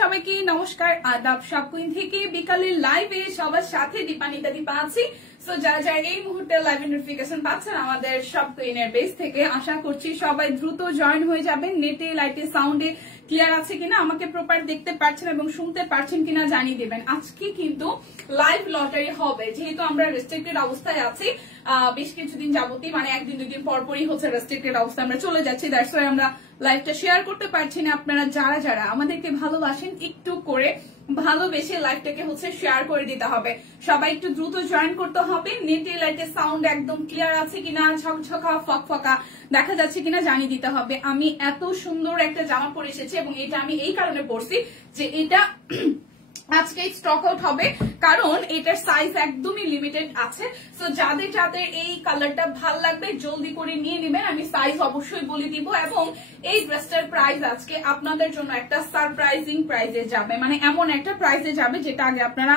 সবাইকে নমস্কার, আদাব। সব কুইন থেকে বিকালের লাইভে সবার সাথে দীপানিতা দীপা আছি। সো যারা যারা এই মুহূর্তে লাইভ নোটিফিকেশন পাচ্ছেন আমাদের সব কুইনের বেস থেকে, আশা করছি সবাই দ্রুত জয়েন হয়ে যাবেন। নেটে লাইটে সাউন্ডে ক্লিয়ার আছে কিনা, আমাকে প্রপার দেখতে পাচ্ছেন এবং শুনতে পাচ্ছেন কিনা জানিয়ে দেবেন। আজকে কিন্তু লাইভ লটারি হবে, যেহেতু আমরা রেস্ট্রিক্টেড অবস্থায় আছি বেশ কিছুদিন যাবতই, মানে একদিন দুদিন পরপরই হচ্ছে রেস্ট্রিক্টেড অবস্থা আমরা চলে যাচ্ছি। দ্যাটস ওয়াই আমরা লাইভটা শেয়ার করতে পারছি না। আপনারা যারা যারা আমাদেরকে ভালোবাসেন একটু করে ভালোবেসে লাইভটাকে হচ্ছে শেয়ার করে দিতে হবে। সবাই একটু দ্রুত জয়েন করতে হবে। নেটে লাইটে সাউন্ড একদম ক্লিয়ার আছে কিনা, ঝকঝকা ফকফকা দেখা যাচ্ছে কিনা জানিয়ে দিতে হবে। আমি এত সুন্দর একটা জামা পরে এসেছি এবং এটা আমি এই কারণে পরছি যে এটা আজকে স্টক আউট হবে, কারণ এটার সাইজ একদমই লিমিটেড আছে। সো যাদের যাদের এই কালারটা ভাল লাগবে জলদি করে নিয়ে নেবেন। আমি সাইজ অবশ্যই বলে দিব এবং এই ড্রেসটার প্রাইস আজকে আপনাদের জন্য একটা সারপ্রাইজিং প্রাইসে যাবে, মানে এমন একটা প্রাইসে যাবে যেটা আগে আপনারা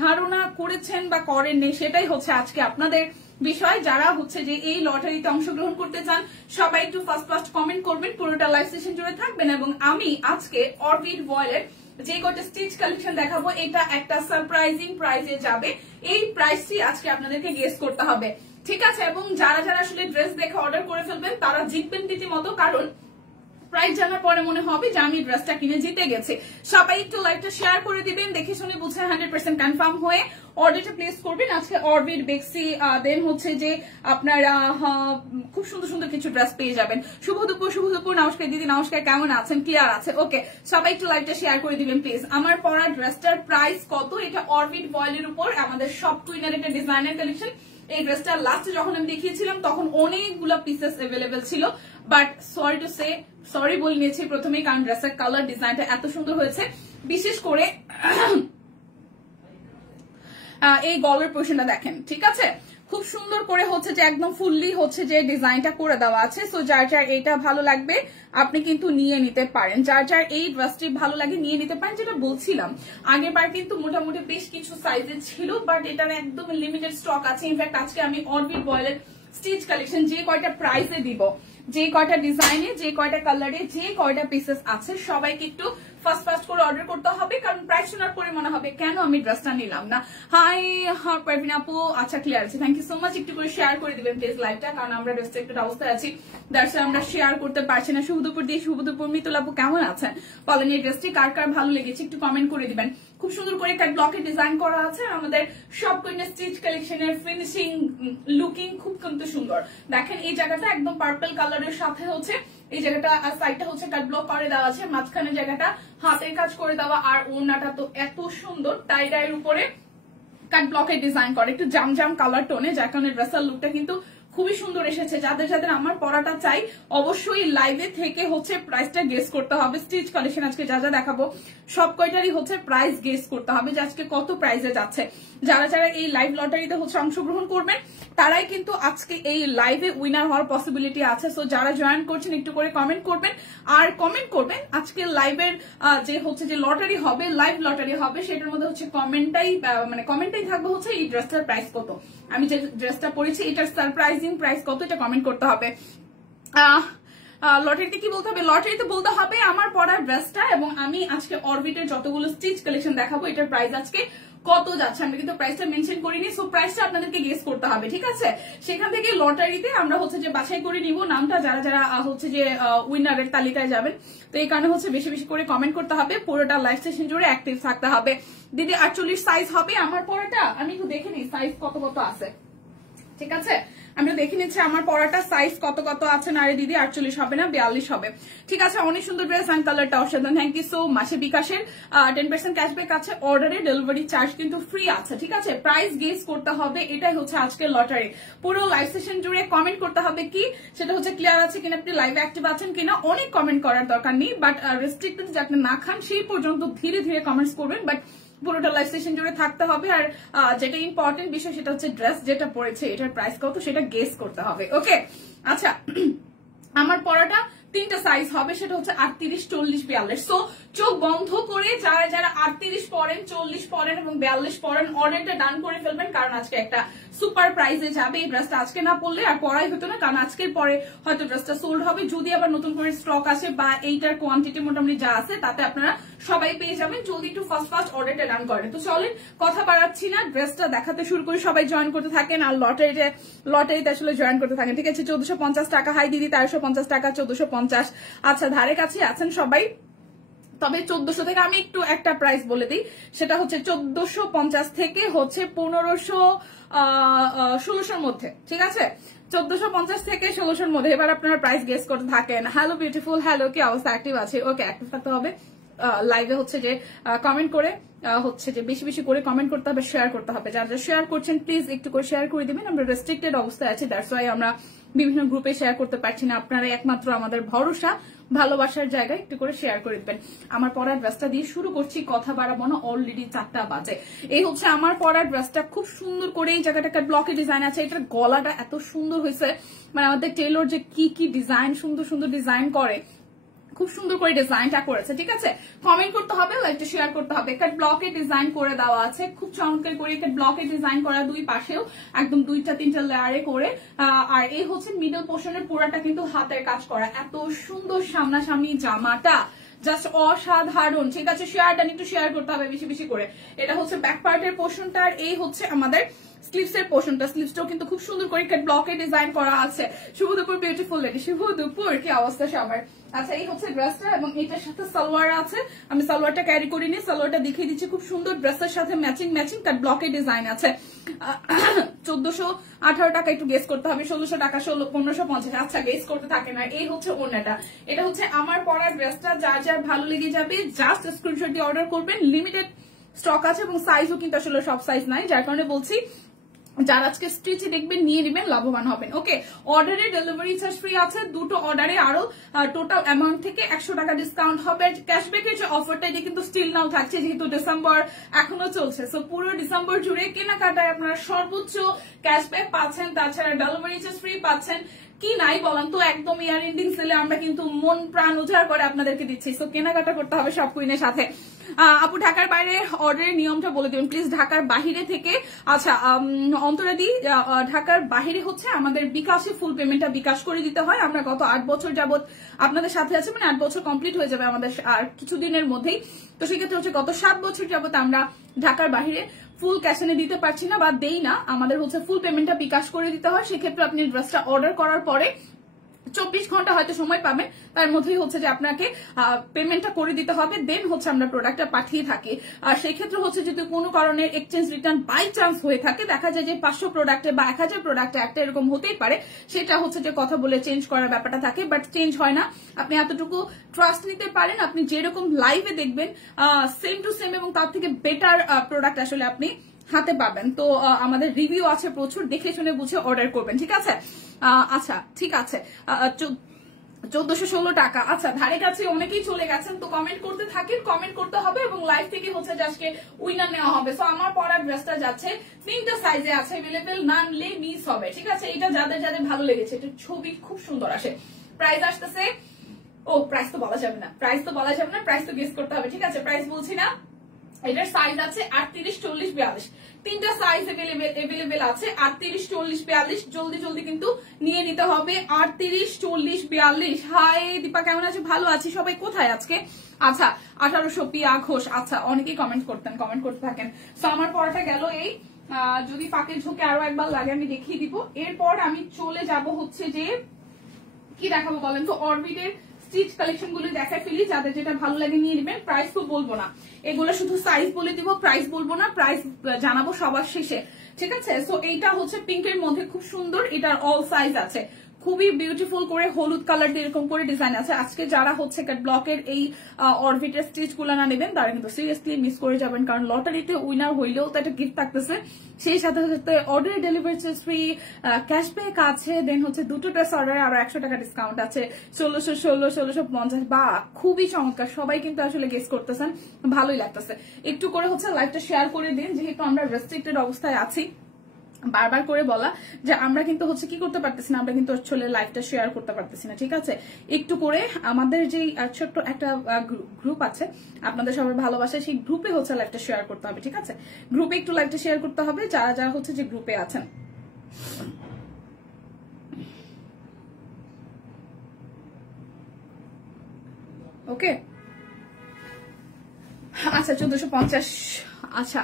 ধারণা করেছেন বা করেননি, সেটাই হচ্ছে আজকে আপনাদের বিষয়। যারা হচ্ছে যে এই লটারিতে অংশগ্রহণ করতে চান সবাই একটু ফার্স্ট কমেন্ট করবেন, পুরোটা লাইভ সেশন জুড়ে থাকবেন। এবং আমি আজকে অরবিট ভয়েলের যে কয়টা স্টিচ কালেকশন দেখাবো এটা একটা সারপ্রাইজিং প্রাইসে যাবে। এই প্রাইসটি আজকে আপনাদেরকে গেস করতে হবে, ঠিক আছে? এবং যারা যারা আসলে ড্রেস দেখে অর্ডার করে ফেলবেন তারা জিতবেন রীতিমতো, কারণ প্রাইস জানার পরে মনে হবে যে আমি ড্রেসটা কিনে জিতে গেছে। সবাই একটু লাইভটা শেয়ার করে দিবেন, দেখে শুনে বুঝে 100% কনফার্ম হয়ে অর্ডারটা প্লেস করবেন। আজকে অরবিট বেক্সি দেন হচ্ছে যে আপনারা খুব সুন্দর সুন্দর কিছু ড্রেস পেয়ে যাবেন। শুভ দুপুর নমস্কার দিদি, নমস্কার, কেমন আছেন? ক্লিয়ার আছে? ওকে, সবাই একটু লাইভটা শেয়ার করে দিবেন প্লিজ। আমার পরা ড্রেসটার প্রাইস কত? এটা অরবিট ভয়েলের উপর আমাদের সব কুইনের একটা ডিজাইনার কালেকশন। এই ড্রেসটা লাস্টে যখন আমি দেখিয়েছিলাম তখন অনেকগুলো পিসেস অ্যাভেলেবেল ছিল, but sorry to say sorry বলে নিয়েছি প্রথমেই, কারণ ড্রেসের কালার ডিজাইনটা এত সুন্দর হয়েছে। বিশেষ করে এই গলার পোর্শনটা দেখেন, ঠিক আছে? খুব সুন্দর করে হচ্ছে যে একদম ফুললি হচ্ছে যে ডিজাইনটা করে দেওয়া আছে। সো যার যার এইটা ভালো লাগবে আপনি কিন্তু নিয়ে নিতে পারেন। যার যার এই ড্রেসটি ভালো লাগে নিয়ে নিতে পারেন। যেটা বলছিলাম আগের বার কিন্তু মোটামুটি বেশ কিছু সাইজের ছিল, বাট এটার একদম লিমিটেড স্টক আছে। ইনফ্যাক্ট আজকে আমি অরবিট ভয়েলের স্টিচ কালেকশন যে কয়টা প্রাইসে দিব, যে কয়টা ডিজাইনে, যে কয়টা কালারে, যে কয়টা পিসেস আছে সবাইকে একটু ফার্স্ট করে অর্ডার করতে হবে, কারণ প্রাইস শোনার পরে মনে হবে কেন আমি ড্রেসটা নিলাম না। হাই পারভিন আপু, আচ্ছা ক্লিয়ার আছে, থ্যাংক ইউ সো মাচ। একটু করে শেয়ার করে দিবেন প্লিজ লাইভটা, কারণ আমরা রেস্ট্রিক্টেড অবস্থায় আছি, দ্যাটস আমরা শেয়ার করতে পারছি না। শুভ দুপুর মিতুল আপু কেমন আছেন বলেন? এই ড্রেসটি কার কার ভালো লেগেছে একটু কমেন্ট করে দিবেন। খুব সুন্দর করে একটা ব্লকে ডিজাইন করা আছে। আমাদের সব কুইনের স্টিচ কালেকশনের ফিনিশিং লুকিং খুব কিন্তু সুন্দর। দেখেন এই জায়গাটা একদম পার্পল কালারের সাথে হচ্ছে এই জায়গাটা সাইডটা হচ্ছে কাট ব্লক করে দেওয়া আছে, মাঝখানে জায়গাটা হাতের কাজ করে দেওয়া, আর ওড়নাটা তো এত সুন্দর টাই ডাইয়ের উপরে কাট ব্লকের ডিজাইন করে একটু জাম কালার টোনে, যার কারণে ড্রেসের লুকটা কিন্তু খুবই সুন্দর এসেছে। যাদের যাদের আমার পরাটা চাই অবশ্যই লাইভে থেকে হচ্ছে প্রাইসটা গেস করতে হবে। স্টিচ কালেকশন আজকে যা যা দেখাবো সব কয়টারই হচ্ছে প্রাইস গেস করতে হবে যে আজকে কত প্রাইসে যাচ্ছে। যারা যারা এই লাইভ লটারিতে হচ্ছে অংশগ্রহণ করবেন তারাই কিন্তু আজকে এই লাইভে উইনার হওয়ার পসিবিলিটি আছে। সো যারা জয়েন করছেন একটু করে কমেন্ট করবেন, আর কমেন্ট করবেন আজকে লাইভের যে হচ্ছে যে লটারি হবে, লাইভ লটারি হবে, সেটার মধ্যে হচ্ছে কমেন্টাই থাকবে হচ্ছে এই ড্রেসটার প্রাইস কত, আমি যে ড্রেসটা পরেছি এটার সারপ্রাইজিং প্রাইস কত, এটা কমেন্ট করতে হবে। লটারিতে কি বলতে হবে? লটারিতে বলতে হবে আমার পরা ড্রেসটা এবং আমি আজকে অরবিটের যতগুলো স্টিচ কালেকশন দেখাবো এটার প্রাইস আজকে কত যাচ্ছে। আমরা কিন্তু প্রাইসটা মেনশন করিনি, সো প্রাইসটা আপনাদেরকে গেস করতে হবে, ঠিক আছে? সেখান থেকে লটারিতে আমরা হচ্ছে যে বাছাই করে নিব নামটা, যারা যারা হচ্ছে যে উইনারের তালিকায় যাবেন। তো এই কারণে হচ্ছে বেশি বেশি করে কমেন্ট করতে হবে, পুরোটা লাইভ সেশন জুড়ে অ্যাক্টিভ থাকতে হবে। দিদি 48 সাইজ হবে আমার পরাটা, আমি একটু দেখে নিই সাইজ কত কত আছে, ঠিক আছে? আমরা দেখে নিচ্ছি আমার পরাটা সাইজ কত কত আছে। না রে দিদি 48 হবে না, 42 হবে, ঠিক আছে? অনেক সুন্দর ড্রেস অ্যান্ড কালারটা অসাধারণ, থ্যাংক ইউ সো মাচ। বিকাশের 10% ক্যাশব্যাক আছে, অর্ডারে ডেলিভারি চার্জ কিন্তু ফ্রি আছে, ঠিক আছে? প্রাইস গেস করতে হবে, এটাই হচ্ছে আজকের লটারি। পুরো লাইভ সেশন জুড়ে কমেন্ট করতে হবে কি সেটা হচ্ছে ক্লিয়ার আছে কিনা, আপনি লাইভে অ্যাক্টিভ আছেন কিনা। অনেক কমেন্ট করার দরকার নেই, বাট রেস্ট্রিক্টেড যে আপনি না খান সেই পর্যন্ত ধীরে ধীরে কমেন্টস করবেন, বাট পুরোটা লাইভ সেশন জুড়ে থাকতে হবে। আর যেটা ইম্পর্টেন্ট বিষয় সেটা হচ্ছে ড্রেস যেটা পরেছে এটার প্রাইস কত সেটা গেস করতে হবে, ওকে? আচ্ছা, আমার পরাটা তিনটা সাইজ হবে, সেটা হচ্ছে 38, 40, 42। সো চোখ বন্ধ করে যারা যারা 38 পরেন, 40 পরেন এবং 42 পরেন অর্ডারটা ডান করে ফেলবেন, কারণ আজকে একটা সুপার প্রাইসে যাবে এই ড্রেসটা। আজকে না পড়লে আর পরাই হতো না, কারণ আজকের পরে হয়তো ড্রেসটা সোল্ড হবে, যদি আবার নতুন করে স্টক আসে বা এইটার কোয়ান্টিটি মোটামুটি যা আছে তাতে আপনারা সবাই পেয়ে যাবেন। জলদি একটু ফার্স্ট অর্ডারটা ডান করেন। তো চলেন কথা বাড়াচ্ছি না, ড্রেসটা দেখাতে শুরু করে সবাই জয়েন করতে থাকেন আর লটারিতে আসলে জয়েন করতে থাকেন, ঠিক আছে। 1450 টাকা। হাই দিদি, 1350 টাকা, 1450। আচ্ছা, ধারে কাছে আছেন সবাই, তবে 1400 থেকে আমি একটু একটা প্রাইস বলে দিই, সেটা হচ্ছে 1450 থেকে হচ্ছে 1600 মধ্যে, ঠিক আছে। 1450 থেকে 1600 মধ্যে। এবার আপনারা প্রাইস গেস করতে থাকেন। হ্যালো বিউটিফুল, হ্যালো, কি অবস্থা? অ্যাক্টিভ আছে? ওকে, অ্যাক্টিভ থাকতে হবে। লাইভে হচ্ছে যে কমেন্ট করে হচ্ছে যে বেশি বেশি করে কমেন্ট করতে হবে, শেয়ার করতে হবে। যারা যারা শেয়ার করছেন প্লিজ একটু করে শেয়ার করে দিবেন। আমরা রেস্ট্রিক্টেড অবস্থায় আছি, দ্যাটস ওয়াই আমরা বিভিন্ন গ্রুপে শেয়ার করতে পারছি না। আপনারা একমাত্র আমাদের ভরসা, ভালোবাসার জায়গায় একটু করে শেয়ার করে দিবেন। আমার পরার ড্রেসটা দিয়ে শুরু করছি, কথা বাড়াবো না, অলরেডি 4টা বাজে। এই হচ্ছে আমার পরার ড্রেসটা, খুব সুন্দর করে এই জায়গাটা একটা ব্লকে ডিজাইন আছে। এটার গলাটা এত সুন্দর হয়েছে, মানে আমাদের টেলর যে কি ডিজাইন সুন্দর সুন্দর ডিজাইন করে, খুব সুন্দর করে ডিজাইনটা করেছে, ঠিক আছে। কমেন্ট করতে হবে, লাইকটা শেয়ার করতে হবে। একটা ব্লকে ডিজাইন করে দেওয়া আছে, খুব চমৎকার করে একটা ব্লকে ডিজাইন করা, দুই পাশেও একদম 2-3 লেয়ারে করে। আর এই হচ্ছে মিডল পোর্শনের পুরাটা কিন্তু হাতের কাজ করা, এত সুন্দর সামনাসামনি জামাটা, জাস্ট অসাধারণ, ঠিক আছে। শেয়ারটা একটু শেয়ার করতে হবে বেশি বেশি করে। এটা হচ্ছে ব্যাক পার্টের পোর্শনটা, আর এই হচ্ছে আমাদের স্লিভস এর পোর্শনটা। স্লিভসটাও কিন্তু খুব সুন্দর করে একটা ব্লকে ডিজাইন করা আছে। শুভ দুপুর বিউটিফুল লেডি, শুভ দুপুর, কি অবস্থা সবার? আচ্ছা, এই হচ্ছে ড্রেসটা এবং এটার সাথে সালোয়ার আছে। আমি সালোয়ারটা ক্যারি করিনি, সালোয়ারটা দেখিয়ে দিচ্ছি, খুব সুন্দর ড্রেসের সাথে ম্যাচিং তার ব্লকে ডিজাইন আছে। 1418 টাকা, একটু গেস করতে হবে। 1600 টাকা, 1550। আচ্ছা, গেস করতে থাকে না। এই হচ্ছে ওড়নাটা, এটা হচ্ছে আমার পরা ড্রেসটা। যার যার ভালো লেগে যাবে জাস্ট স্ক্রিনশট দিয়ে অর্ডার করবেন। লিমিটেড স্টক আছে এবং সাইজও কিন্তু আসলে সব সাইজ নাই, যার কারণে বলছি যারা আজকে স্টিচে দেখবেন নিয়ে নেবেন, লাভবান হবেন। ওকে, অর্ডারে ডেলিভারি চার্জ ফ্রি আছে, দুটো অর্ডারে আরো টোটাল অ্যামাউন্ট থেকে 100 টাকা ডিসকাউন্ট হবে। ক্যাশব্যাকের যে অফারটা এটা কিন্তু স্টিল নাও থাকছে, যেহেতু ডিসেম্বর এখনো চলছে। সো পুরো ডিসেম্বর জুড়ে কেনাকাটায় আপনারা সর্বোচ্চ ক্যাশব্যাক পাচ্ছেন, তাছাড়া ডেলিভারি চার্জ ফ্রি পাচ্ছেন। কি নাই বলেন তো, একদম ইয়ার এন্ডিং সেলে আমরা কিন্তু মন প্রাণ উজাড় করে আপনাদেরকে দিচ্ছি। সো কেনাকাটা করতে হবে সব কুইনের সাথে। আপু, ঢাকার বাইরে অর্ডারের নিয়মটা বলে দিবেন প্লিজ। ঢাকার বাহিরে থেকে, আচ্ছা অন্তরাদি, ঢাকার বাহিরে হচ্ছে আমাদের বিকাশে ফুল পেমেন্টটা বিকাশ করে দিতে হয়। আমরা গত 8 বছর যাবত আপনাদের সাথে আছি, মানে 8 বছর কমপ্লিট হয়ে যাবে আমাদের আর কিছুদিনের মধ্যেই। তো সেক্ষেত্রে হচ্ছে গত 7 বছর যাবত আমরা ঢাকার বাহিরে ফুল ক্যাশ এনে দিতে পারছি না বা দেই না, আমাদের হচ্ছে ফুল পেমেন্টটা বিকাশ করে দিতে হয়। সেক্ষেত্রে আপনি ড্রেসটা অর্ডার করার পরে 24 ঘন্টা হয়তো সময় পাবেন, তার মধ্যেই হচ্ছে যে আপনাকে পেমেন্টটা করে দিতে হবে, দেন হচ্ছে আমরা প্রোডাক্টটা পাঠিয়ে থাকি। আর সেই ক্ষেত্রে হচ্ছে যদি কোনো কারণে এক্সচেঞ্জ রিটার্ন বাই চান্স হয়ে থাকে, দেখা যায় যে 500 প্রোডাক্টে বা 1000 প্রোডাক্টে একটা এরকম হতেই পারে, সেটা হচ্ছে যে কথা বলে চেঞ্জ করার ব্যাপারটা থাকে, বাট চেঞ্জ হয় না। আপনি এতটুকু ট্রাস্ট নিতে পারেন, আপনি যেরকম লাইভে দেখবেন সেম টু সেম এবং তার থেকে বেটার প্রোডাক্ট আসলে আপনি হাতে পাবেন। তো আমাদের রিভিউ আছে প্রচুর, দেখে শুনে বুঝে অর্ডার করবেন, ঠিক আছে। আচ্ছা, ঠিক আছে। 1416 টাকা। আচ্ছা, ধারে কাছে অনেকেই চলে গেছেন, তো কমেন্ট করতে থাকেন, কমেন্ট করতে হবে এবং লাইভ থেকে হচ্ছে আজকে উইনার নেওয়া হবে। সো আমার পরার ড্রেসটা যাচ্ছে 3টা সাইজে আছে अवेलेबल, না নিলে মিস হবে, ঠিক আছে। এটা যাদের যাদের ভালো লেগেছে, এটা ছবি খুব সুন্দর আসে। প্রাইস আসতেছে, প্রাইস তো বলা যাবে না, প্রাইস তো গেস করতে হবে, ঠিক আছে। প্রাইস বলছি না। এটার সাইজ আছে 38, 40, 42, 3টা সাইজ अवेलेबल আছে। 38, 40, 42 জলদি জলদি কিন্তু নিয়ে নিতে হবে। 38, 40, 42। হাই দীপা, কেমন আছো? ভালো আছি। সবাই কোথায় আজকে? আচ্ছা, 1800 পিয়া ঘোষ। আচ্ছা, অনেকেই কমেন্ট করতে থাকেন। সো আমার পড়াটা গেল এই, যদি ফাঁকে ঝোঁকে আরো একবার লাগে আমি দেখিয়ে দিব। এরপর আমি চলে যাব হচ্ছে যে কি দেখাবো বলেন তো, অরবিটের স্টিচ কালেকশন গুলো দেখায় ফেলি, যাদের যেটা ভালো লাগে নিয়ে নেবেন। প্রাইস তো বলবো না, এগুলো শুধু সাইজ বলে দিব, প্রাইস বলবো না, প্রাইস জানাবো সবার শেষে, ঠিক আছে। সো এইটা হচ্ছে পিঙ্কের মধ্যে খুব সুন্দর, এটার অল সাইজ আছে, খুবই বিউটিফুল করে হলুদ কালার দিয়ে এরকম করে ডিজাইন আছে। আজকে যারা হচ্ছে ব্লকের এই অরবিটের স্টিচ গুলো না নেবেন তারা কিন্তু সিরিয়াসলি মিস করে যাবেন, কারণ লটারিতে উইনার হইলেও তো একটা গিফট থাকতেছে, সেই সাথে সাথে order delivery charge free, cashback আছে, দেন হচ্ছে দুটো ড্রেস অর্ডারে আরো 100 টাকা ডিসকাউন্ট আছে। 1616, 1650, বা খুবই চমৎকার। সবাই কিন্তু আসলে গেস করতেছেন, ভালোই লাগতেছে। একটু করে হচ্ছে লাইভটা শেয়ার করে দিন, যেহেতু আমরা রেস্ট্রিক্টেড অবস্থায় আছি। বারবার করে বলা যে আমরা কিন্তু হচ্ছে কি করতে পারতেছি না, আমরা কিন্তু আসলে লাইভটা শেয়ার করতে পারতেছি না, ঠিক আছে? একটু করে আমাদের যে ছোট্ট একটা গ্রুপ আছে আপনাদের সবার ভালোবাসা, সেই গ্রুপে হচ্ছে লাইভটা শেয়ার করতে হবে, ঠিক আছে? গ্রুপে একটু লাইভটা শেয়ার করতে হবে যারা যারা হচ্ছে যে গ্রুপে আছেন। ওকে, আচ্ছা 1450। আচ্ছা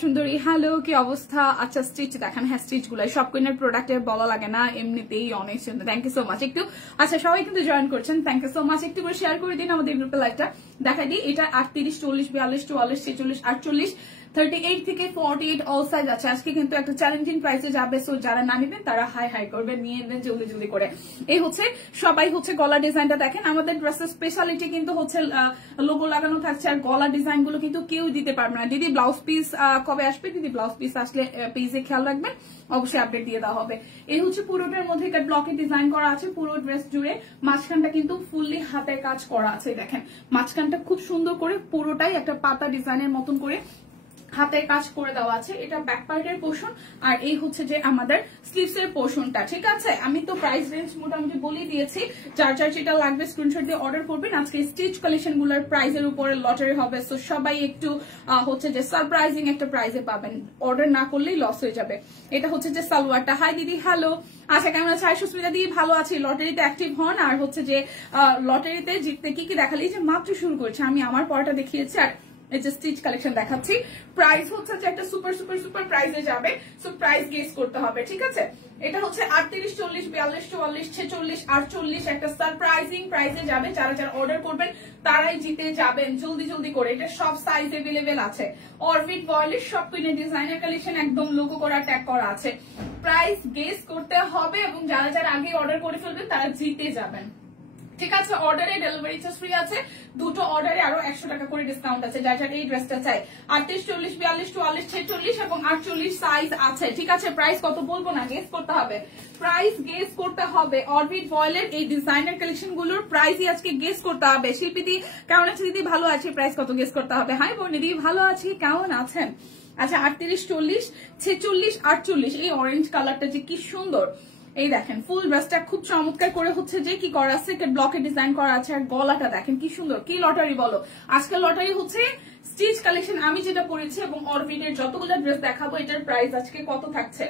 সুন্দরী হ্যালো, কি অবস্থা? আচ্ছা স্টিচ দেখান, হ্যাঁ স্টিচ গুলাই সব কোইনের প্রোডাক্টের বলা লাগে না, এমনিতেই অনেক সুন্দর। Thank you so much. একটু আচ্ছা সবাই কিন্তু জয়েন করছেন, থ্যাংক ইউ সো মাচ। একটু করে শেয়ার করে দিন আমাদের গ্রুপে লাইভটা। দেখাই দিই, এটা 38, 40, 42, 44, 46, 48, 38 থেকে 48 অল সাইজ আছে। আজকে কিন্তু একটা চ্যালেঞ্জিং প্রাইসে যাবে, সো যারা না নেবেন তারা হাই হাই করবেন, নিয়ে নেবেন জলদি জলদি করে। এই হচ্ছে সবাই হচ্ছে গলা ডিজাইনটা দেখেন, আমাদের ড্রেসের স্পেশালিটি কিন্তু হচ্ছে লোগো লাগানো থাকছে, আর গলা ডিজাইন গুলো কিন্তু কেউ দিতে পারবে না। দিদি ব্লাউজ পিস কবে আসবে? দিদি ব্লাউজ পিস আসলে পেজে খেয়াল রাখবেন, অবশ্যই আপডেট দিয়ে দেওয়া হবে। এই হচ্ছে পুরোটার মধ্যে ব্লকে ডিজাইন করা আছে পুরো ড্রেস জুড়ে, মাঝখানটা কিন্তু ফুললি হাতের কাজ করা আছে। দেখেন মাঝখানটা খুব সুন্দর করে পুরোটাই একটা পাতা ডিজাইনের মতন করে হাতের কাজ করে দেওয়া আছে। এটা ব্যাক পার্টের পোর্শন, আর এই হচ্ছে যে আমাদের স্লিভস এর পোর্শনটা, ঠিক আছে? আমি তো প্রাইস রেঞ্জ মোটামুটি বলে দিয়েছি, যার যার যেটা লাগবে স্ক্রিনশট দিয়ে অর্ডার করবেন। আজকে স্টিচ কালেকশন গুলোর প্রাইসের উপরে লটারি হবে, সো সবাই একটু হচ্ছে যে সারপ্রাইজিং একটা প্রাইসে পাবেন, অর্ডার না করলেই লস হয়ে যাবে। এটা হচ্ছে যে সালোয়ারটা। হাই দিদি হ্যালো, আচ্ছা কেমন আছে? হাই সুস্মিতা দিদি, ভালো আছি। লটারিতে অ্যাক্টিভ হন, আর হচ্ছে যে লটারিতে জিততে কি কি দেখালি, যে মাত্র শুরু করছে, আমি আমার পড়াটা দেখিয়েছি আর এই যে স্টিচ কালেকশন দেখাচ্ছি। প্রাইস হচ্ছে যে একটা সুপার সুপার সুপার প্রাইসে যাবে, সো প্রাইস গেস করতে হবে, ঠিক আছে? এটা হচ্ছে 38, 40, 42, 44, 46, 48 একটা সারপ্রাইজিং প্রাইসে যাবে। যারা যারা অর্ডার করবেন তারাই জিতে যাবেন, জলদি জলদি করে। এটা সব সাইজ এভেলেবেল আছে। অরবিট বয়েলের সব কিনে ডিজাইনার কালেকশন একদম লোগো করা ট্যাগ করা আছে। প্রাইস গেস করতে হবে এবং যারা যারা আগে অর্ডার করে ফেলবেন তারা জিতে যাবেন, ঠিক আছে? অর্ডারে ডেলিভারি চার্জ ফ্রি আছে, দুটো অর্ডারে আরো 100 টাকা করে ডিসকাউন্ট আছে। যার যার এই ড্রেসটা চাই 38, 40, 42, 44, 46 এবং 48 সাইজ আছে, ঠিক আছে? প্রাইস কত বলবো না, গেস করতে হবে, প্রাইস গেস করতে হবে। অরবিট ভয়েলের এই ডিজাইনার কালেকশন গুলোর প্রাইসই আজকে গেস করতে হবে। শিল্পী দি কেমন আছে? দিদি ভালো আছে, প্রাইস কত গেস করতে হবে। হাই বর্ণি দিদি ভালো আছি, কেমন আছেন? আচ্ছা 38, 40, 46, 48 এই অরেঞ্জ কালারটা যে কি সুন্দর। এই দেখেন ফুল ড্রেসটা খুব চমৎকার করে হচ্ছে যে কি করা আছে, ব্লকে ডিজাইন করা আছে, আর গলাটা দেখেন কি সুন্দর। কি লটারি বলো, আজকে লটারি হচ্ছে স্টিচ কালেকশন আমি যেটা পরেছি এবং অরবিটের যতগুলো ড্রেস দেখাবো এটার প্রাইস আজকে কত থাকছে,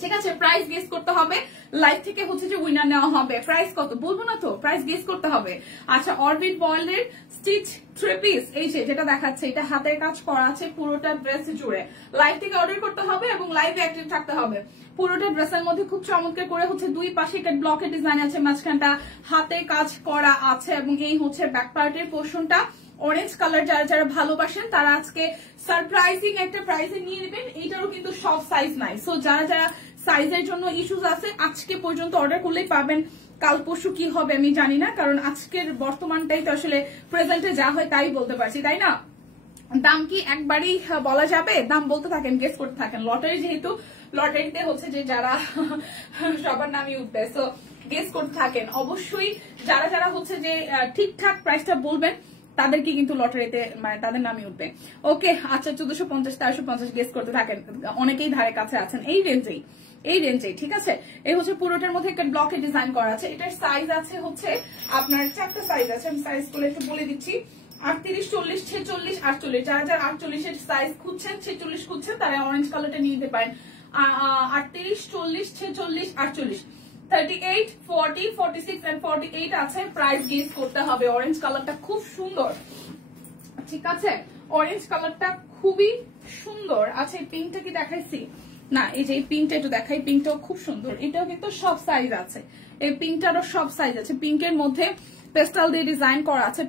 ঠিক আছে? প্রাইস গেস করতে হবে, লাইভ থেকে হচ্ছে যে উইনার নেওয়া হবে। প্রাইস কত বলবো না তো, প্রাইস গেস করতে হবে। আচ্ছা অরবিট বয়েলের স্টিচ থ্রি পিস এই যেটা দেখাচ্ছে, এটা হাতের কাজ করা আছে পুরোটা ড্রেস জুড়ে। লাইভ থেকে অর্ডার করতে হবে এবং লাইভে অ্যাক্টিভ থাকতে হবে। পুরোটা ড্রেসের মধ্যে খুব চমৎকার করে হচ্ছে দুই পাশে ব্লকের ডিজাইন আছে, মাঝখানটা হাতের কাজ করা আছে এবং এই হচ্ছে ব্যাক পার্টের পোর্শনটা অরেঞ্জ কালার। যারা যারা ভালোবাসেন তারা আজকে সারপ্রাইজিং একটা প্রাইসে নিয়ে নেবেন। এইটারও কিন্তু সব সাইজ নাই, সো যারা যারা সাইজের জন্য ইস্যুস আছে আজকে পর্যন্ত অর্ডার করলেই পাবেন। কাল পরশু কি হবে আমি জানি না, কারণ আজকের বর্তমানটাই তো আসলে প্রেজেন্টে যা হয় তাই বলতে পারছি, তাই না? দাম কি একবারই বলা যাবে? দাম বলতে থাকেন, গেস করতে থাকেন। লটারি যেহেতু, লটারিতে হচ্ছে যে যারা সবার নামই উঠবে, সো গেস করতে থাকেন। অবশ্যই যারা যারা হচ্ছে যে ঠিকঠাক প্রাইসটা বলবেন তাদেরকে কিন্তু লটারিতে মানে তাদের নামই উঠবে। ওকে আচ্ছা 1450, 1350 গেস করতে থাকেন, অনেকেই ধারে কাছে আছেন এই রেঞ্জে, ঠিক আছে? এই হচ্ছে পুরোটার মধ্যে একটা ব্লকে ডিজাইন করা আছে। এটার সাইজ আছে হচ্ছে আপনার 4টা সাইজ আছে, আমি সাইজ গুলো একটু বলে দিচ্ছি। 38, 40, 46, 48 যারা যারা 48 এর সাইজ খুঁজছেন, 46 খুঁজছেন তারা অরেঞ্জ কালারটা নিয়ে নিতে পারেন। 38, 40, 46, 48, 38, 40, 46 and 48 আছে। প্রাইস গেস করতে হবে। অরেঞ্জ কালারটা খুব সুন্দর, ঠিক আছে? অরেঞ্জ কালারটা খুবই সুন্দর। আচ্ছা এই পিঙ্কটা কি দেখাইছি না? এই যে এই পিঙ্কটা একটু দেখাই, পিঙ্কটাও খুব সুন্দর। এটাও কিন্তু সব সাইজ আছে, এই পিঙ্কটারও সব সাইজ আছে। পিঙ্কের মধ্যে পেস্টাল দিয়ে ডিজাইন করা আছে,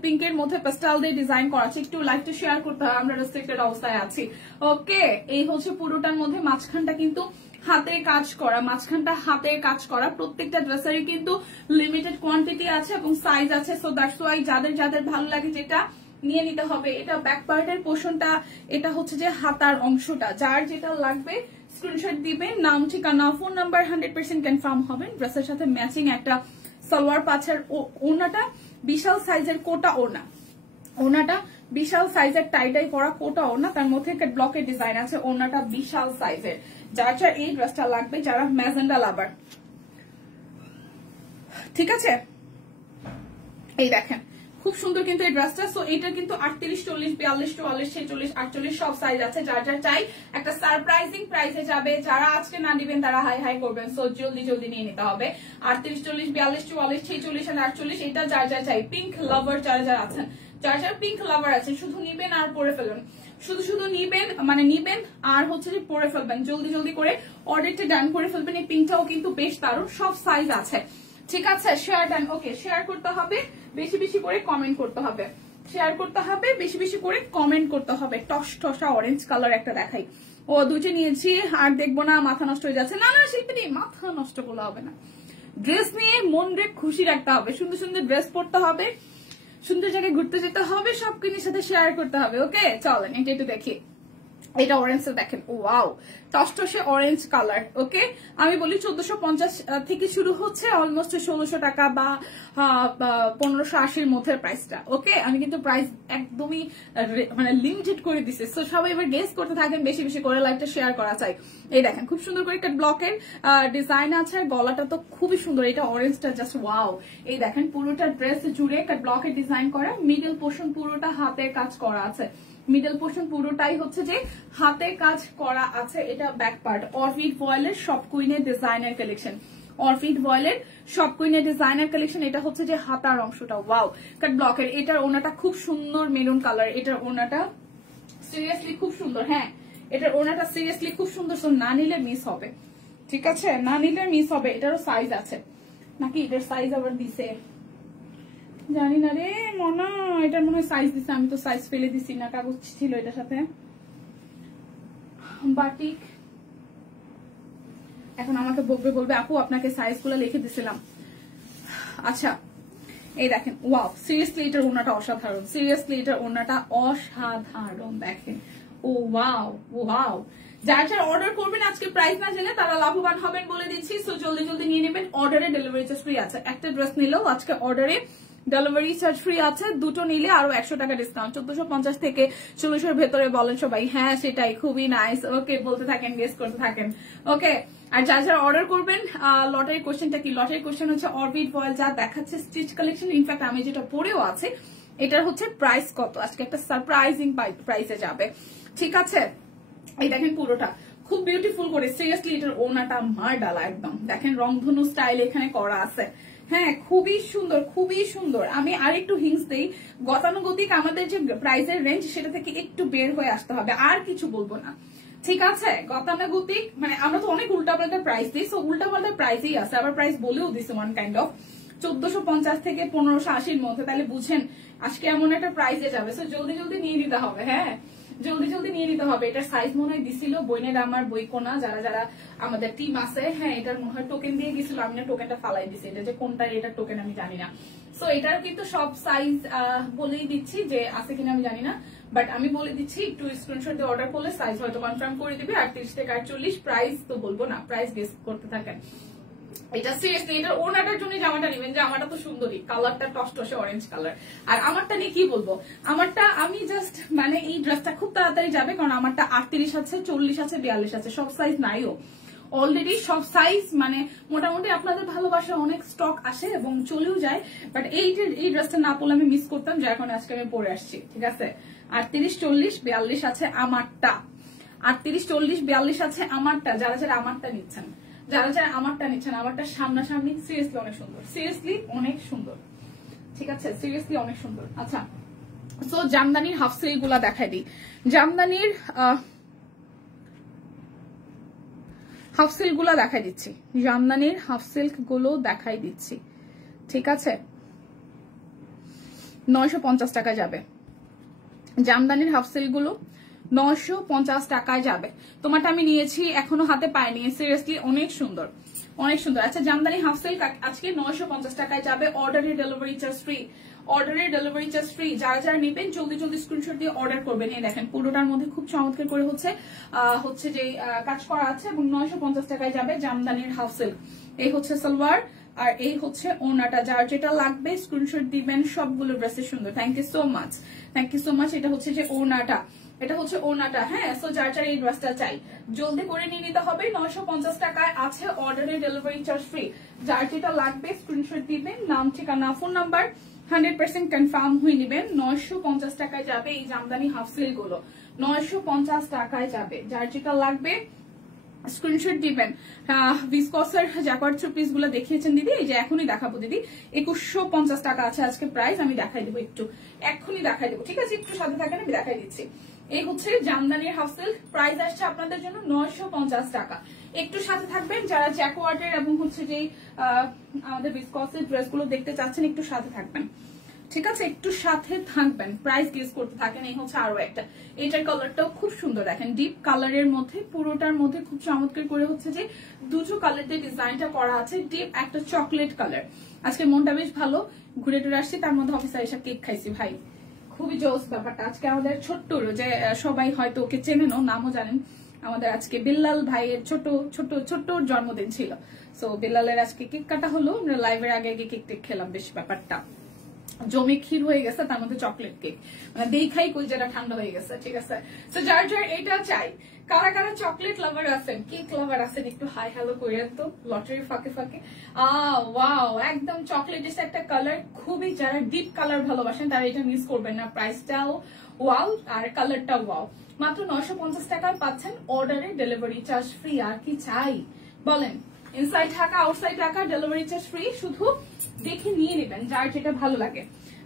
একটু লাইভটা শেয়ার করতে হবে, আমরা রেস্ট্রিক্টেড অবস্থায় আছি। ওকে এই হচ্ছে পুরোটার মধ্যে মাঝখানটা কিন্তু হাতে কাজ করা, প্রত্যেকটা ড্রেসারই কিন্তু লিমিটেড কোয়ান্টিটি আছে এবং সাইজ আছে, সো দ্যাটস ওয়াই যাদের যাদের ভালো লাগে যেটা নিয়ে নিতে হবে। এটা ব্যাক পার্টের পোর্শনটা, এটা হচ্ছে যে হাতার অংশটা। যার যেটা লাগবে স্ক্রিনশট দিবেন, নাম ঠিকানা ফোন নাম্বার 100% কনফার্ম হবেন। ড্রেসের সাথে ম্যাচিং একটা সালোয়ার পাচ্ছেন। ওড়নাটা বিশাল সাইজের কোটা ওড়না, ওনাটা বিশাল সাইজের টাইটাই করা কোটা ওনা, তার মধ্যে ব্লকের ডিজাইন আছে, ওনাটা বিশাল সাইজের। যার যার এই ড্রেসটা লাগবে, যারা ম্যাজেন্ডা লাভার, ঠিক আছে। এই দেখেন খুব সুন্দর কিন্তু এই ড্রেসটা। সো এটা কিন্তু 38, 40, 42, 44, 46, 48 সব সাইজ আছে। যার যার চাই একটা সারপ্রাইজিং প্রাইসে যাবে। যারা আজকে না দিবেন তারা হাই হাই করবেন। সো জলদি জলদি নিয়ে নিতে হবে। 38, 40, 42, 44, 46 আর 48 এটা যার যার চাই। পিঙ্ক লাভার যারা যারা আছেন, যার যার পিঙ্ক লাভার আছে, শুধু নিবেন আর পরে ফেলবেন, শুধু শুধু নিবেন, মানে নিবেন আর হচ্ছে যে পরে ফেলবেন। জলদি জলদি করে অর্ডারটা ডান করে ফেলবেন। এই পিঙ্কটাও কিন্তু বেশ দারুণ, সব সাইজ আছে, ঠিক আছে। শেয়ার ডান, ওকে। শেয়ার করতে হবে, বেশি বেশি করে কমেন্ট করতে হবে, শেয়ার করতে হবে, বেশি বেশি করে কমেন্ট করতে হবে। টস টসা অরেঞ্জ কালার একটা দেখাই। ও দুটো নিয়েছি আর দেখবো না, মাথা নষ্ট হয়ে যাচ্ছে। না না শিল্পী, মাথা নষ্ট করলে হবে না। ড্রেস নিয়ে মন রে খুশি রাখতে হবে, সুন্দর সুন্দর ড্রেস পরতে হবে, সুন্দর জায়গায় ঘুরতে যেতে হবে, সব কিছুর সাথে শেয়ার করতে হবে। ওকে চলেন এটা একটু দেখি। এটা অরেঞ্জ দেখেন, ওয়াও টসটসে অরেঞ্জ কালার। ওকে আমি বলি 1450 থেকে শুরু হচ্ছে, অলমোস্ট 1600 টাকা বা 1580 মধ্যে প্রাইসটা। ওকে আমি কিন্তু প্রাইস একদমই মানে লিমিটেড করে দিছি। সো সবাই এবার গেস করতে থাকেন, বেশি বেশি করে লাইভটা শেয়ার করা চাই। এই দেখেন খুব সুন্দর করে একটা ব্লকের ডিজাইন আছে, গলাটা তো খুবই সুন্দর। এটা অরেঞ্জটা জাস্ট ওয়াও। এই দেখেন পুরোটা ড্রেস জুড়ে একটা ব্লকের ডিজাইন করা, মিডল পোর্শন পুরোটা হাতের কাজ করা আছে, মিডল পোর্শন পুরোটাই হচ্ছে যে হাতে কাজ করা আছে। এটা ব্যাক পার্ট। অরফিড ভয়েলের সব কুইনের ডিজাইনার কালেকশন, অরফিড ভয়েলের সব কুইনের ডিজাইনার কালেকশন। এটা হচ্ছে যে হাতার অংশটা, ওয়াও কাট ব্লকের। এটার ওনাটা খুব সুন্দর মেরুন কালার। এটার ওনাটা সিরিয়াসলি খুব সুন্দর। হ্যাঁ এটার ওনাটা সিরিয়াসলি খুব সুন্দর। সো না নিলে মিস হবে, ঠিক আছে, না নিলে মিস হবে। এটারও সাইজ আছে নাকি? এটার সাইজ আবার দিছে জানি না রে মনা, এটার মনে হয় সাইজ দিছে, আমি তো সাইজ ফেলে দিছি না, কাগজ ছিল এটার সাথে। বাটিক এখন আমাকে বলবে আপু আপনাকে সাইজ গুলো লিখে দিছিলাম। আচ্ছা এই দেখেন, ওয়াও সিরিয়াসলি এটার ওনাটা অসাধারণ, সিরিয়াসলি এটার ওনাটা অসাধারণ। দেখেন ও ওয়াও ওয়াও। যার যার অর্ডার করবেন আজকে প্রাইস না জেনে তারা লাভবান হবেন বলে দিচ্ছি। সো জলদি জলদি নিয়ে নেবেন। অর্ডারে ডেলিভারি চার্জ ফ্রি আছে। একটা ড্রেস নিলেও আজকে অর্ডারে ডেলিভারি চার্জ ফ্রি আছে, দুটো নিলে আরো 100 টাকা ডিসকাউন্ট। 1450 থেকে 1600 ভেতরে বলেন সবাই। হ্যাঁ সেটাই, খুবই নাইস। ওকে বলতে থাকেন, গেস করতে থাকেন। ওকে আর যারা যারা অর্ডার করবেন, লটারি কোশ্চেনটা কি? লটারি কোশ্চেন হচ্ছে অরবিট ভয়েল যা দেখাচ্ছে স্টিচ কালেকশন। ইনফ্যাক্ট আমি যেটা পরেও আছে এটার হচ্ছে প্রাইস কত, আজকে একটা সারপ্রাইজিং প্রাইসে যাবে, ঠিক আছে। এই দেখেন পুরোটা খুব বিউটিফুল করে, সিরিয়াসলি এটার ওনাটা মার ডালা একদম। দেখেন রংধনু স্টাইল এখানে করা আছে। হ্যাঁ খুবই সুন্দর, খুবই সুন্দর। আমি আরেকটু হিংস দেই, গতানুগতিক আমাদের যে প্রাইসের রেঞ্জ সেটা থেকে একটু বের হয়ে আসতে হবে, আর কিছু বলবো না, ঠিক আছে। গতানুগতিক মানে আমরা তো অনেক উল্টাপাল্টা প্রাইস দিই, সো উল্টাপাল্টা প্রাইসই আছে, আবার প্রাইস বলেও দিছে ওয়ান কাইন্ড অফ 1450 থেকে 1580 মধ্যে। তাহলে বুঝেন আজকে এমন একটা প্রাইসে যাবে। সো জলদি জলদি নিয়ে নিতে হবে। হ্যাঁ জলদি জলদি নিয়ে নিতে হবে। এটার সাইজ মনে হয় দিছিল বইনের আমার বইকোনা যারা যারা আমাদের টিম আছে। হ্যাঁ এটার মনে হয় টোকেন দিয়ে গেছিল, আমি না টোকেনটা ফালাই দিছি। এটা যে কোনটা এটার টোকেন আমি জানি না। সো এটার কিন্তু সব সাইজ বলেই দিচ্ছি, যে আছে কিনা আমি জানি না, বাট আমি বলে দিচ্ছি একটু স্ক্রিনশট দিয়ে অর্ডার করলে সাইজ হয়তো কনফার্ম করে দিবে। 38 থেকে 48 প্রাইস তো বলবো না, প্রাইস গেস করতে থাকেন। এটা সিরিয়াসলি এটার ওনাটার জন্য জামাটা নেবেন, জামাটা তো সুন্দরী, কালারটা টসটসে অরেঞ্জ কালার। আর আমারটা নিয়ে কি বলবো, আমারটা আমি জাস্ট মানে এই ড্রেসটা খুব তাড়াতাড়ি যাবে, কারণ আমারটা 38 আছে, 40 আছে, 42 আছে, সব সাইজ নাইও অলরেডি, সব সাইজ মানে মোটামুটি আপনাদের ভালোবাসা অনেক স্টক আসে এবং চলেও যায়। বাট এই ড্রেসটা না পরলে আমি মিস করতাম, যার কারণে আজকে আমি পরে আসছি, ঠিক আছে। 38, 40, 42 আছে আমারটা, 38, 40, 42 আছে আমারটা। যারা যারা আমারটা নিচ্ছেন, যারা যারা আমারটা নিচ্ছেন, আমারটা সামনাসামনি সিরিয়াসলি অনেক সুন্দর, সিরিয়াসলি অনেক সুন্দর, ঠিক আছে, সিরিয়াসলি অনেক সুন্দর। আচ্ছা সো জামদানির হাফ সিল্ক গুলা দেখাই দিই। জামদানির হাফ সিল্ক গুলো দেখাই দিচ্ছি, জামদানির হাফ সিল্ক গুলো দেখাই দিচ্ছি, ঠিক আছে। 950 টাকা যাবে জামদানির হাফ সিল্ক গুলো, 950 টাকায় যাবে। তোমারটা আমি নিয়েছি, এখনো হাতে পাইনি, সিরিয়াসলি অনেক সুন্দর, অনেক সুন্দর। আচ্ছা জামদানি হাফ সিল্ক আজকে 950 টাকায় যাবে। অর্ডারের ডেলিভারি চার্জ ফ্রি, অর্ডারের ডেলিভারি চার্জ ফ্রি। যারা যারা নেবেন জলদি জলদি স্ক্রিনশট দিয়ে অর্ডার করবেন। এই দেখেন পুরোটার মধ্যে খুব চমৎকার করে হচ্ছে যে কাজ করা আছে এবং 950 টাকায় যাবে জামদানির হাফ সিল্ক। এই হচ্ছে সালোয়ার আর এই হচ্ছে ওনাটা, যার যেটা লাগবে স্ক্রিনশট দিবেন। সবগুলো ড্রেসে সুন্দর। Thank you so much, thank you so much. এটা হচ্ছে যে ওনাটা, এটা হচ্ছে ওনাটা। হ্যাঁ, সো যার যার এই ড্রেসটা চাই জলদি করে নিয়ে নিতে হবে। 950 টাকায় আছে, অর্ডারে ডেলিভারি চার্জ ফ্রি। যার যেটা লাগবে স্ক্রিনশট দিবেন, নাম, ঠিকানা, ফোন নাম্বার 100% কনফার্ম হয়ে নেবেন। 950 টাকায় যাবে এই জামদানি হাফ সিল্ক গুলো, 950 টাকায় যাবে। যার যেটা লাগবে স্ক্রিনশট দিবেন। ভিসকসের জ্যাকোয়ার্ড থ্রি পিস গুলো দেখিয়েছেন দিদি, এই যে এখনই দেখাবো দিদি। 2150 টাকা আছে আজকে প্রাইস, আমি দেখাই দেবো একটু, এক্ষুনি দেখাই দেবো, ঠিক আছে? একটু সাথে থাকেন, আমি দেখাই দিচ্ছি। এই হচ্ছে জামদানির হাফ সিল্ক, প্রাইস আসছে আপনাদের জন্য 950 টাকা। একটু সাথে থাকবেন যারা জ্যাকোয়ার্ডের এবং হচ্ছে যে আমাদের ভিসকসের ড্রেস গুলো দেখতে চাচ্ছেন, একটু সাথে থাকবেন, ঠিক আছে? একটু সাথে থাকবেন, প্রাইস গেস করতে থাকেন। এই হচ্ছে আরো একটা, এটার কালারটাও খুব সুন্দর, দেখেন ডিপ কালারের মধ্যে, পুরোটার মধ্যে খুব চমৎকার করে হচ্ছে যে দুটো কালার দিয়ে ডিজাইনটা করা আছে। ডিপ একটা চকলেট কালার। আজকে মনটা বেশ ভালো, ঘুরে টুরে আসছি, তার মধ্যে অফিসে এসে কেক খাইছি ভাই, খুবই জোস ব্যাপারটা। আজকে আমাদের ছোট্ট, যে সবাই হয়তো ওকে চেনেনও, নামও জানেন, আমাদের আজকে বিল্লাল ভাইয়ের ছোট ছোট ছোট্ট জন্মদিন ছিল। সো বিল্লালের আজকে কেক কাটা হলো, আমরা লাইভের আগে আগে কেক টেক খেলাম, বেশ ব্যাপারটা জমি ক্ষীর হয়ে গেছে, তার মধ্যে চকলেট কেক, মানে দেখাই কলজাটা ঠান্ডা হয়ে গেছে, ঠিক আছে? তো যার যার এটা চাই, কারা কারা চকলেট লাভার আছেন, কেক লাভার আছেন, একটু হাই হ্যালো করেন তো লটারি ফাঁকে ফাঁকে। ওয়াও, একদম চকলেট একটা কালার, খুবই যারা ডিপ কালার ভালোবাসেন তারা এটা মিস করবেন না। প্রাইসটাও ওয়াও আর কালারটাও ওয়াও। মাত্র 950 টাকায় পাচ্ছেন, অর্ডারে ডেলিভারি চার্জ ফ্রি। আর কি চাই বলেন? Inside Dhaka, outside Dhaka, delivery charge free. শুধু দেখে নিয়ে নেবেন যার যেটা ভালো লাগে,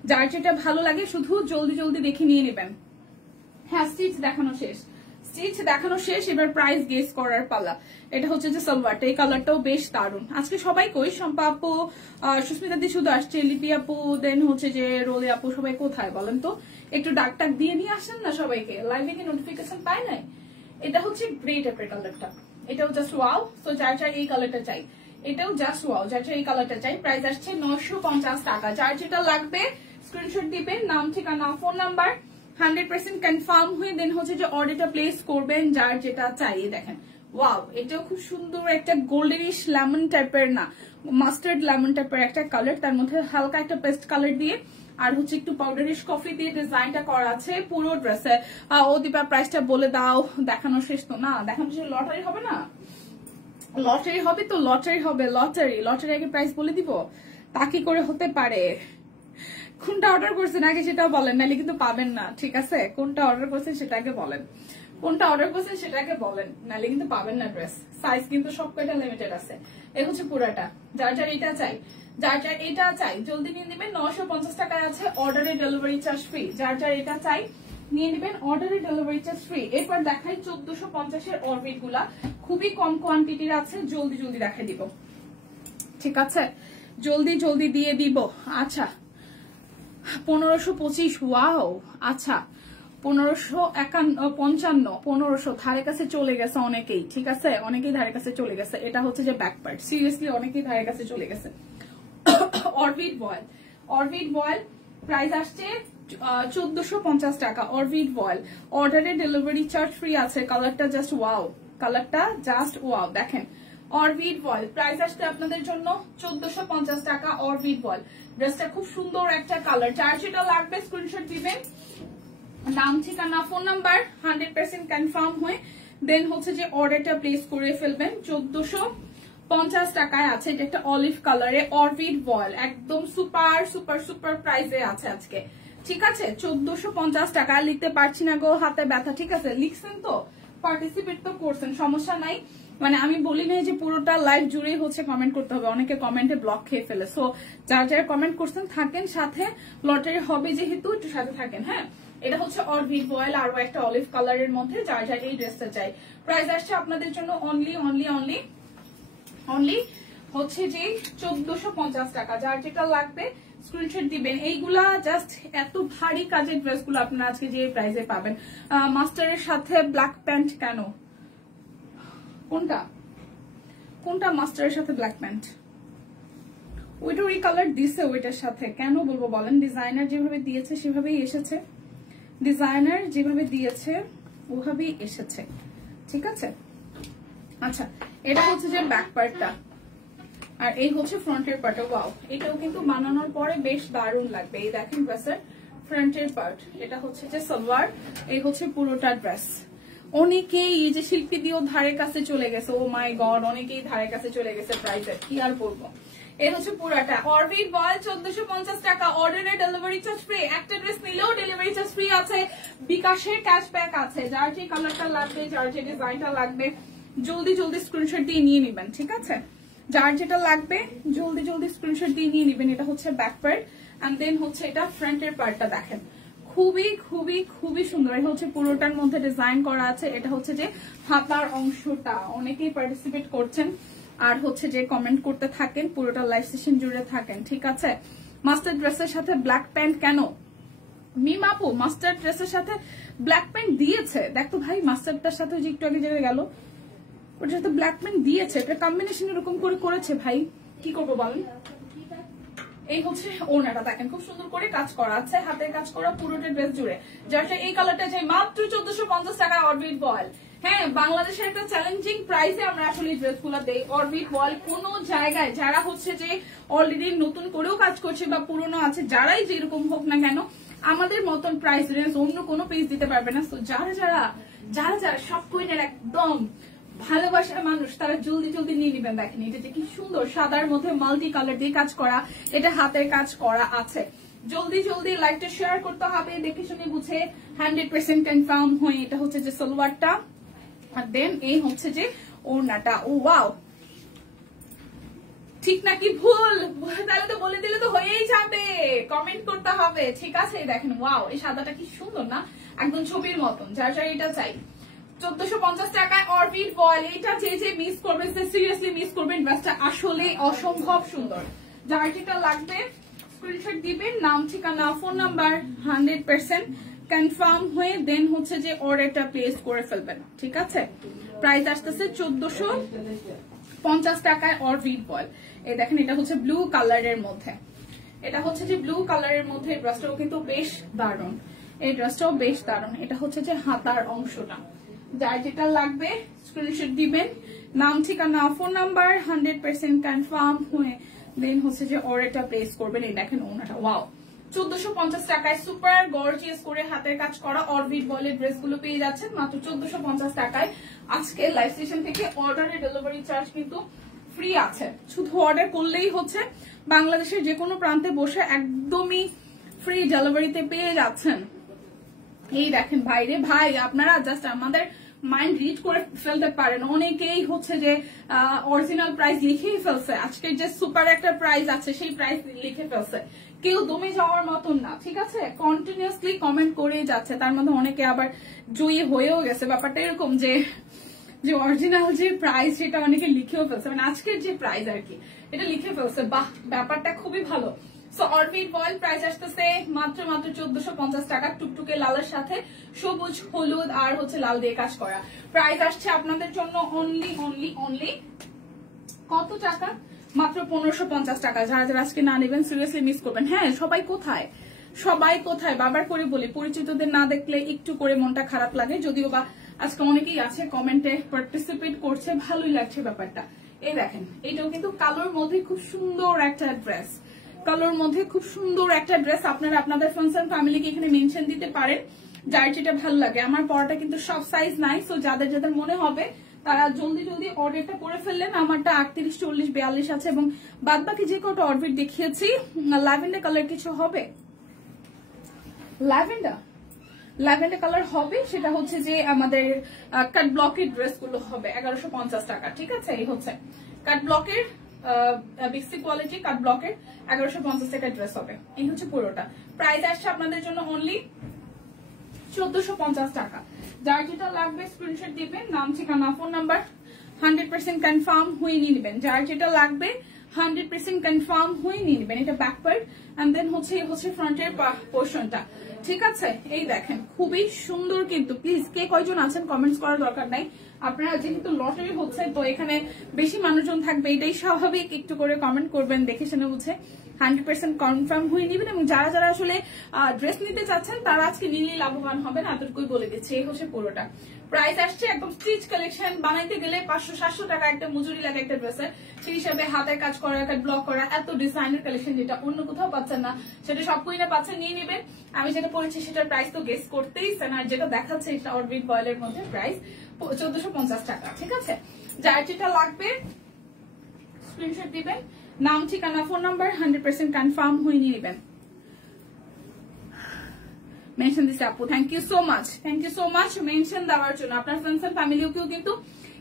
যার যেটা ভালো লাগে শুধু জলদি জলদি দেখে নিয়ে নেবেন। হ্যাঁ, স্টিচ দেখানো শেষ, স্টিচ দেখানো শেষ, এবার প্রাইস গেস করার পালা। এটা হচ্ছে যে সালোয়ারটা, এই কালারটাও বেশ দারুন। আজকে সবাই কই, শম্পা আপু, সুস্মিতা দি শুধু আসছে, লিপি আপু, দেন হচ্ছে যে রোলি আপু, সবাই কোথায় বলেন তো? একটু ডাক টাক দিয়ে নিয়ে আসেন না সবাইকে, লাইভে কি নোটিফিকেশন পায় নাই? এটা হচ্ছে গ্রে টাইপের কালারটা, এটাও জাস্ট ওয়াও। তো যার যার এই কালারটা চাই, এটাও জাস্ট ওয়াও, যার যার এই কালারটা চাই। প্রাইস আসছে 950 টাকা। যার যেটা লাগবে স্ক্রিনশট দিবেন, নাম, ঠিকানা, ফোন নাম্বার 100% কনফার্ম হয়ে দেন হচ্ছে যে অর্ডারটা প্লেস করবেন, যার যেটা চাই। দেখেন ওয়াও, এটাও খুব সুন্দর একটা গোল্ডেনিশ লেমন টাইপের, না মাস্টার্ড লেমন টাইপের একটা কালার, তার মধ্যে হালকা একটা পেস্ট কালার দিয়ে আর হচ্ছে একটু পাউডারিশ কফি দিয়ে ডিজাইনটা করা আছে পুরো ড্রেসে। ও দীপা প্রাইসটা বলে দাও, দেখানো শেষ তো না, দেখানো শেষ, লটারি হবে না? লটারি হবে তো, লটারি হবে, লটারি, লটারি আগে প্রাইস বলে দিব, তা কি করে হতে পারে? কোনটা অর্ডার করছেন আগে সেটাও বলেন, নাহলে কিন্তু পাবেন না, ঠিক আছে? কোনটা অর্ডার করছেন সেটা আগে বলেন, কোনটা অর্ডার করছেন সেটা আগে বলেন, নাহলে কিন্তু পাবেন না ড্রেস। সাইজ কিন্তু সব কয়টা লিমিটেড আছে। এই হচ্ছে পুরাটা, যার যার এটা চাই, যার যার এটা চাই জলদি নিয়ে নেবেন। 950 টাকায় আছে, অর্ডারে ডেলিভারি চার্জ ফ্রি। যার যার এটা চাই নিয়ে নেবেন, অর্ডারে ডেলিভারি চার্জ ফ্রি। এরপর দেখাই 1450-এর অরবিট গুলা, খুবই কম কোয়ান্টিটির আছে, জলদি জলদি দেখাই দিব, ঠিক আছে? জলদি জলদি দিয়ে দিব। আচ্ছা 1525, ওয়াও। আচ্ছা 1555, 1500 ধারে কাছে চলে গেছে অনেকেই, ঠিক আছে? অনেকেই ধারে কাছে চলে গেছে। এটা হচ্ছে যে ব্যাক পার্ট, সিরিয়াসলি অনেকেই ধারে কাছে চলে গেছে। Orbit voile, orbit voile price আসছে 1450 টাকা। অরবিট বয়েল, অর্ডারে ডেলিভারি চার্জ ফ্রি আছে। কালারটা জাস্ট ওয়াও, কালারটা জাস্ট ওয়াও। দেখেন অরবিট বয়েল, প্রাইস আসছে আপনাদের জন্য 1450 টাকা। অরবিট বয়েল, ড্রেসটা খুব সুন্দর একটা কালার। যার যেটা লাগবে স্ক্রিনশট দিবেন, নাম, ঠিকানা, ফোন নাম্বার 100% কনফার্ম হয়ে দেন হচ্ছে যে অর্ডারটা প্লেস করে ফেলবেন। 1450 টাকায় আছে। এটা একটা অলিভ কালারে অরবিট বয়েল, একদম সুপার সুপার সুপার প্রাইসে আছে আজকে, ঠিক আছে? 1450 টাকা। লিখতে পারছি না গো, হাতে ব্যথা, ঠিক আছে? লিখছেন তো, পার্টিসিপেট তো করছেন, সমস্যা নাই। মানে আমি বলি নাই যে পুরোটা লাইভ জুড়েই হচ্ছে কমেন্ট করতে হবে, অনেকে কমেন্টে ব্লক খেয়ে ফেলে। সো যারা যারা কমেন্ট করছেন থাকেন সাথে, লটারি হবে যেহেতু একটু সাথে থাকেন। হ্যাঁ, এটা হচ্ছে অরবিট বয়েল, আরো একটা অলিভ কালারের মধ্যে। যার যার এই ড্রেসটা চাই, প্রাইস আসছে আপনাদের জন্য অনলি অনলি অনলি অনলি হচ্ছে যে 1450 টাকা। যার যেটা লাগবে স্ক্রিনশট দিবেন। এইগুলা জাস্ট এত ভারী কাজের ড্রেসগুলো আপনারা আজকে যে প্রাইসে পাবেন। মাস্টারের সাথে ব্ল্যাক প্যান্ট কেন? কোনটা কোনটা মাস্টারের সাথে ব্ল্যাক প্যান্ট? ওইটার ওই কালার দিছে, ওইটার সাথে কেন বলবো বলেন? ডিজাইনার যেভাবে দিয়েছে সেভাবেই এসেছে, ডিজাইনার যেভাবে দিয়েছে ওভাবেই এসেছে, ঠিক আছে? আচ্ছা এটা হচ্ছে যে ব্যাক পার্টটা, আর এই হচ্ছে ফ্রন্টের পার্ট। ওয়াও, এটাও কিন্তু বানানোর পরে বেশ দারুণ লাগবে। এই দেখেন ড্রেসের ফ্রন্টের পার্ট, এটা হচ্ছে যে সালোয়ার, এই হচ্ছে পুরোটা ড্রেস। অনেকেই এই যে শিল্পী দিয়েও ধারে কাছে চলে গেছে, ও মাই গড, অনেকেই ধারে কাছে চলে গেছে প্রাইসের, কি আর বলবো। এই হচ্ছে পুরাটা অরবিট বল 1450 টাকা, অর্ডারে ডেলিভারি চার্জ ফ্রি, একটা ড্রেস নিলেও ডেলিভারি চার্জ ফ্রি আছে, বিকাশের ক্যাশব্যাক আছে। যার যে কালারটা লাগবে, যার যে ডিজাইনটা লাগবে, জলদি জলদি স্ক্রিনশট দিয়ে নিয়ে নিবেন, ঠিক আছে? যার যেটা লাগবে জলদি জলদি স্ক্রিনশট দিয়ে নিয়ে নিবেন। এটা হচ্ছে ব্যাক পার্ট এন্ড দেন হচ্ছে এটা ফ্রন্টের পার্টটা দেখেন, খুবই খুবই খুবই সুন্দর। এটা হচ্ছে পুরোটার মধ্যে ডিজাইন করা আছে। এটা হচ্ছে যে হাতার অংশটা, অনেকেই পার্টিসিপেট করছেন আর হচ্ছে যে কমেন্ট করতে থাকেন, পুরোটা লাইভ সেশন জুড়ে থাকেন, ঠিক আছে? মাস্টার্ড ড্রেসের সাথে ব্ল্যাক প্যান্ট কেন মিমাপু? মাস্টার্ড ড্রেসের সাথে ব্ল্যাক প্যান্ট দিয়েছে, দেখ তো ভাই, মাস্টার্ডটার সাথে যে একটু আগে যেটা গেল ওটার সাথে ব্ল্যাক প্যান্ট দিয়েছে, এটা কম্বিনেশন এরকম করে করেছে ভাই, কি করবো বলেন? এই হচ্ছে ওনাটা দেখেন, খুব সুন্দর করে কাজ করা আছে, হাতের কাজ করা পুরোটা ড্রেস জুড়ে। যার এই কালারটা চাই মাত্র 1450 টাকা অরবিট বল। হ্যাঁ, বাংলাদেশের একটা চ্যালেঞ্জিং প্রাইসে আমরা আসলে ড্রেসগুলো দেই। অরবিট বল কোন জায়গায় যারা হচ্ছে যে অলরেডি নতুন করেও কাজ করছে বা পুরনো আছে, যারাই যেরকম হোক না কেন, আমাদের মতন প্রাইস রেঞ্জ অন্য কোনো পেজ দিতে পারবে না। তো যারা যারা যারা যারা সব কুইনের একদম ভালোবাসার মানুষ, তারা জলদি জলদি নিয়ে নিবেন। দেখেন এটা যে কি সুন্দর, সাদার মধ্যে মাল্টি কালার দিয়ে কাজ করা, এটা হাতের কাজ করা আছে। জলদি জলদি লাইভটা শেয়ার করতে হবে, দেখে শুনে বুঝে 100% কনফার্ম হয়ে। এটা হচ্ছে যে সালোয়ারটা আর দেন এই হচ্ছে যে ওড়নাটা। ও ওয়াও, ঠিক নাকি ভুল? তাহলে তো বলে দিলে তো হয়েই যাবে, কমেন্ট করতে হবে, ঠিক আছে? দেখেন ওয়াও, এই সাদাটা কি সুন্দর না, একদম ছবির মতন। যার যার এটা চাই 1450 টাকায় অরবিট বল। এটা যে যে মিস করবেন, সিরিয়াসলি মিস করবেন, ড্রেসটা আসলে অসম্ভব সুন্দর। যার যেটা লাগবে স্ক্রিনশট দিবেন, নাম ঠিকানা ফোন নাম্বার 100% কনফার্ম হয়ে দেন হচ্ছে যে অর্ডারটা প্লেস করে ফেলবেন, ঠিক আছে? প্রাইস আসতেছে 1450 টাকায় অরবিট বল। এই দেখেন এটা হচ্ছে ব্লু কালারের মধ্যে, এটা হচ্ছে যে ব্লু কালারের মধ্যে। এই ড্রেসটাও কিন্তু বেশ দারুণ, এই ড্রেসটাও বেশ দারুণ। এটা হচ্ছে যে হাতার অংশটা, যার যেটা লাগবে স্ক্রিনশট দিবেন, নাম ঠিকানা ফোন নাম্বার 100% কনফার্ম হয়ে দেন হচ্ছে যে অর্ডারটা প্লেস করবেন। এই দেখেন ওনাটা ওয়াও, 1450 টাকায় সুপার গর্জিয়াস করে হাতের কাজ করা অরবিট বলের ড্রেসগুলো পেয়ে যাচ্ছেন মাত্র 1450 টাকায়। আজকে লাইভ সেশন থেকে অর্ডারের ডেলিভারি চার্জ কিন্তু ফ্রি আছে, শুধু অর্ডার করলেই হচ্ছে। বাংলাদেশের যে কোনো প্রান্তে বসে একদমই ফ্রি ডেলিভারিতে পেয়ে যাচ্ছেন। এই দেখেন ভাইরে ভাই, আপনারা জাস্ট আমাদের মাইন্ড রিড করে ফেলতে পারেন। অনেকেই হচ্ছে যে অরিজিনাল প্রাইস লিখেই ফেলছে, আজকের যে সুপার একটা প্রাইস আছে সেই প্রাইস লিখে ফেলছে, কেউ দমে যাওয়ার মতন না, ঠিক আছে? কন্টিনিউয়াসলি কমেন্ট করে যাচ্ছে, তার মধ্যে অনেকে আবার জয়ী হয়েও গেছে। ব্যাপারটা এরকম যে অরিজিনাল যে প্রাইস সেটা অনেকে লিখেও ফেলছে, মানে আজকের যে প্রাইস আর কি এটা লিখে ফেলছে। বাহ, ব্যাপারটা খুবই ভালো। সো অরবিট বল প্রাইস আসতেছে মাত্র 1450 টাকা, টুকটুকে লালের সাথে সবুজ হলুদ আর হচ্ছে লাল দিয়ে কাজ করা। প্রাইস আসছে আপনাদের জন্য অনলি অনলি অনলি কত টাকা? মাত্র 1550 টাকা। যারা যারা আজকে না নেবেন সিরিয়াসলি মিস করবেন। হ্যাঁ, সবাই কোথায়, সবাই কোথায় বারবার করে বলি, পরিচিতদের না দেখলে একটু করে মনটা খারাপ লাগে, যদিও বা আজকে অনেকেই আছে কমেন্টে পার্টিসিপেট করছে, ভালোই লাগছে ব্যাপারটা। এই দেখেন এইটাও কিন্তু কালোর মধ্যে খুব সুন্দর একটা ড্রেস, কালোর মধ্যে খুব সুন্দর একটা ড্রেস। আপনারা আপনাদের ফ্রেন্ডস এন্ড ফ্যামিলিকে এখানে মেনশন দিতে পারেন, যার যেটা ভালো লাগে। আমার পরাটা কিন্তু সব সাইজ নাই, সো যাদের যাদের মনে হবে তারা জলদি জলদি অর্ডারটা করে ফেললেন। আমারটা 38, 40, 42 আছে এবং বাদ বাকি যে কটা অর্ডার দেখিয়েছি। ল্যাভেন্ডার কালার কিছু হবে, ল্যাভেন্ডার কালার হবে, সেটা হচ্ছে যে আমাদের কাট ব্লকের ড্রেস গুলো হবে 1150 টাকা, ঠিক আছে? এই হচ্ছে কাট ব্লকের বিক্সি কোয়ালিটি কাট ব্লকের 1150 টাকা ড্রেস হবে। এই হচ্ছে পুরোটা। প্রাইস আসছে আপনাদের জন্য অনলি 1450 টাকা। যার যেটা লাগবে স্ক্রিনশট দিবেন, নাম ঠিকানা ফোন নাম্বার 100% কনফার্ম হয়ে নিয়ে নেবেন। যার যেটা লাগবে 100% কনফার্ম হয়ে নিয়ে নেবেন। এটা ব্যাক পার্ট এন্ড দেন হচ্ছে ফ্রন্টের পোর্শনটা, ঠিক আছে? এই দেখেন খুবই সুন্দর কিন্তু। প্লিজ কে কয়জন আছেন কমেন্টস করার দরকার নাই, আপনারা যেহেতু লটারি হচ্ছে তো এখানে বেশি মানুষজন থাকবে, এটাই স্বাভাবিক। একটু করে কমেন্ট করবেন, দেখে শুনে বুঝে 100% কনফার্ম হয়ে নিবেন। এবং যারা যারা আসলে ড্রেস নিতে চাচ্ছেন তারা আজকে নিলেই লাভবান হবেন, এতটুকুই বলে দিচ্ছি। এই হচ্ছে পুরোটা প্রাইস আসছে। একদম স্টিচ কালেকশন, বানাইতে গেলে 500-700 টাকা একটা মজুরি লাগে একটা ড্রেসের। সেই হিসাবে হাতের কাজ করা, একটা ব্লক করা, এত ডিজাইনের কালেকশন যেটা অন্য কোথাও পাচ্ছেন না, সেটা সব কুইনে পাচ্ছেন, নিয়ে নেবেন। আমি যেটা পড়েছি সেটার প্রাইস তো গেস করতেই না, যেটা দেখাচ্ছে এটা অরবিট বয়েলের মধ্যে প্রাইস 1450 টাকা। ঠিক আছে, যার যেটা লাগবে স্ক্রিনশট দিবেন, নাম, ঠিকানা, ফোন নাম্বার 100% কনফার্ম হয়ে নিয়ে নেবেন। মেনশন দিছে আপু, thank you so much, thank you so much mention দেওয়ার জন্য। আপনার ফ্রেন্ডস এন্ড ফ্যামিলিকেও কিন্তু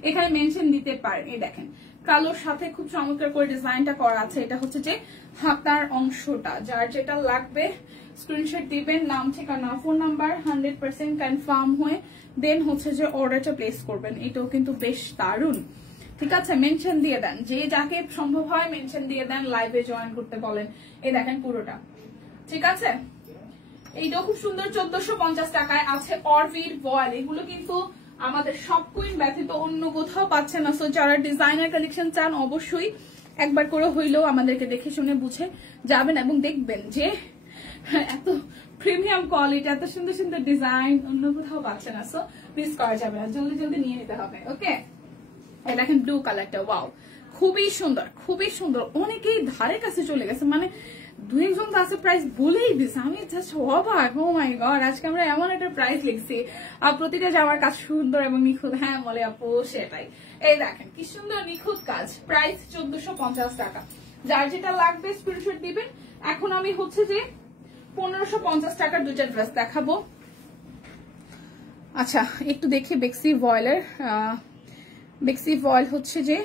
এখানে মেনশন দিতে পারেন। এই দেখেন কালোর সাথে খুব চমৎকার করে ডিজাইনটা করা আছে। এটা হচ্ছে যে হাতার অংশটা, যার যেটা লাগবে স্ক্রিনশট দিবেন, নাম, ঠিকানা, ফোন নাম্বার 100% কনফার্ম হয়ে দেন হচ্ছে যে অর্ডারটা প্লেস করবেন। এটাও কিন্তু বেশ দারুণ। ঠিক আছে, মেনশন দিয়ে দেন, যে যাকে সম্ভব হয় মেনশন দিয়ে দেন, লাইভে জয়েন করতে বলেন। এই দেখেন পুরোটা, ঠিক আছে। এইটাও খুব সুন্দর, 1450 টাকায় আছে অরবিট ভয়েল। এগুলো কিন্তু আমাদের সব কুইন ব্যতীত অন্য কোথাও পাচ্ছে না। সো যারা ডিজাইনার কালেকশন চান অবশ্যই একবার করে হইলেও আমাদেরকে দেখে শুনে বুঝে যাবেন এবং দেখবেন যে এত প্রিমিয়াম কোয়ালিটি, এত সুন্দর সুন্দর ডিজাইন অন্য কোথাও পাচ্ছে না। সো মিস করা যাবে না, জলদি জলদি নিয়ে নিতে হবে। ওকে, এই দেখেন ব্লু কালারটা, ওয়াও, খুবই সুন্দর, খুবই সুন্দর। অনেকেই ধারে কাছে চলে গেছে, মানে দু একজন তো আছে প্রাইস বলেই দিছে, আমি জাস্ট অবাক। ও মাই গড, আজকে আমরা এমন একটা প্রাইস লিখছি আর প্রতিটা জামার কাজ সুন্দর এবং নিখুঁত। হ্যাঁ বলে আপু, সেটাই। এই দেখেন কি সুন্দর নিখুঁত কাজ, প্রাইস 1450 টাকা। যার যেটা লাগবে স্ক্রিনশট দিবেন। এখন আমি হচ্ছে যে 1550 টাকার দুইটা ড্রেস দেখাবো। আচ্ছা, একটু দেখি বেক্সি ভয়েলের। বেক্সি ভয়েল হচ্ছে যে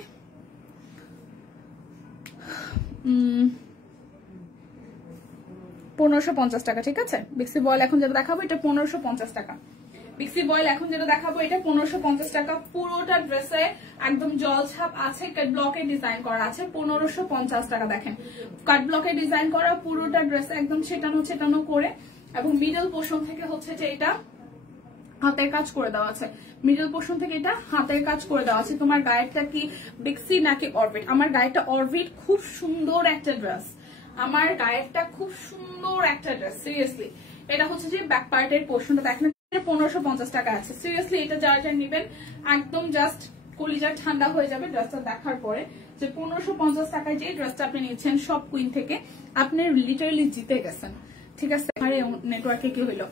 1550 টাকা। ঠিক আছে, বেক্সি বয়েল এখন যেটা দেখাবো এটা 1550 টাকা। বেক্সি বয়েল এখন যেটা দেখাবো এটা 1550 টাকা। পুরোটা ড্রেসে একদম জল ছাপ আছে, কাট ব্লকে ডিজাইন করা আছে, 1550 টাকা। দেখেন কাট ব্লকে ডিজাইন করা পুরোটা ড্রেসে একদম ছেটানো ছেটানো করে, এবং মিডল পোর্শন থেকে হচ্ছে যে এটা হাতের কাজ করে দেওয়া আছে। মিডল পোর্শন থেকে এটা হাতের কাজ করে দেওয়া আছে। তোমার গায়েরটা কি বেক্সি নাকি অরবিট? আমার গায়েরটা অরবিট। খুব সুন্দর একটা ড্রেস, আমার গায়েরটা খুব সুন্দর একটা ড্রেস, সিরিয়াসলি। এটা হচ্ছে যে ব্যাক পার্টের পোর্শনটা দেখেন, 1550 টাকা আছে। সিরিয়াসলি এটা যারা যারা নিবেন একদম জাস্ট কলিজা ঠান্ডা হয়ে যাবে ড্রেসটা দেখার পরে, যে 1550 টাকায় যে ড্রেসটা আপনি নিচ্ছেন সব কুইন থেকে, আপনি লিটারালি জিতে গেছেন। ঠিক আছে, আরে নেটওয়ার্কে কি হইলো,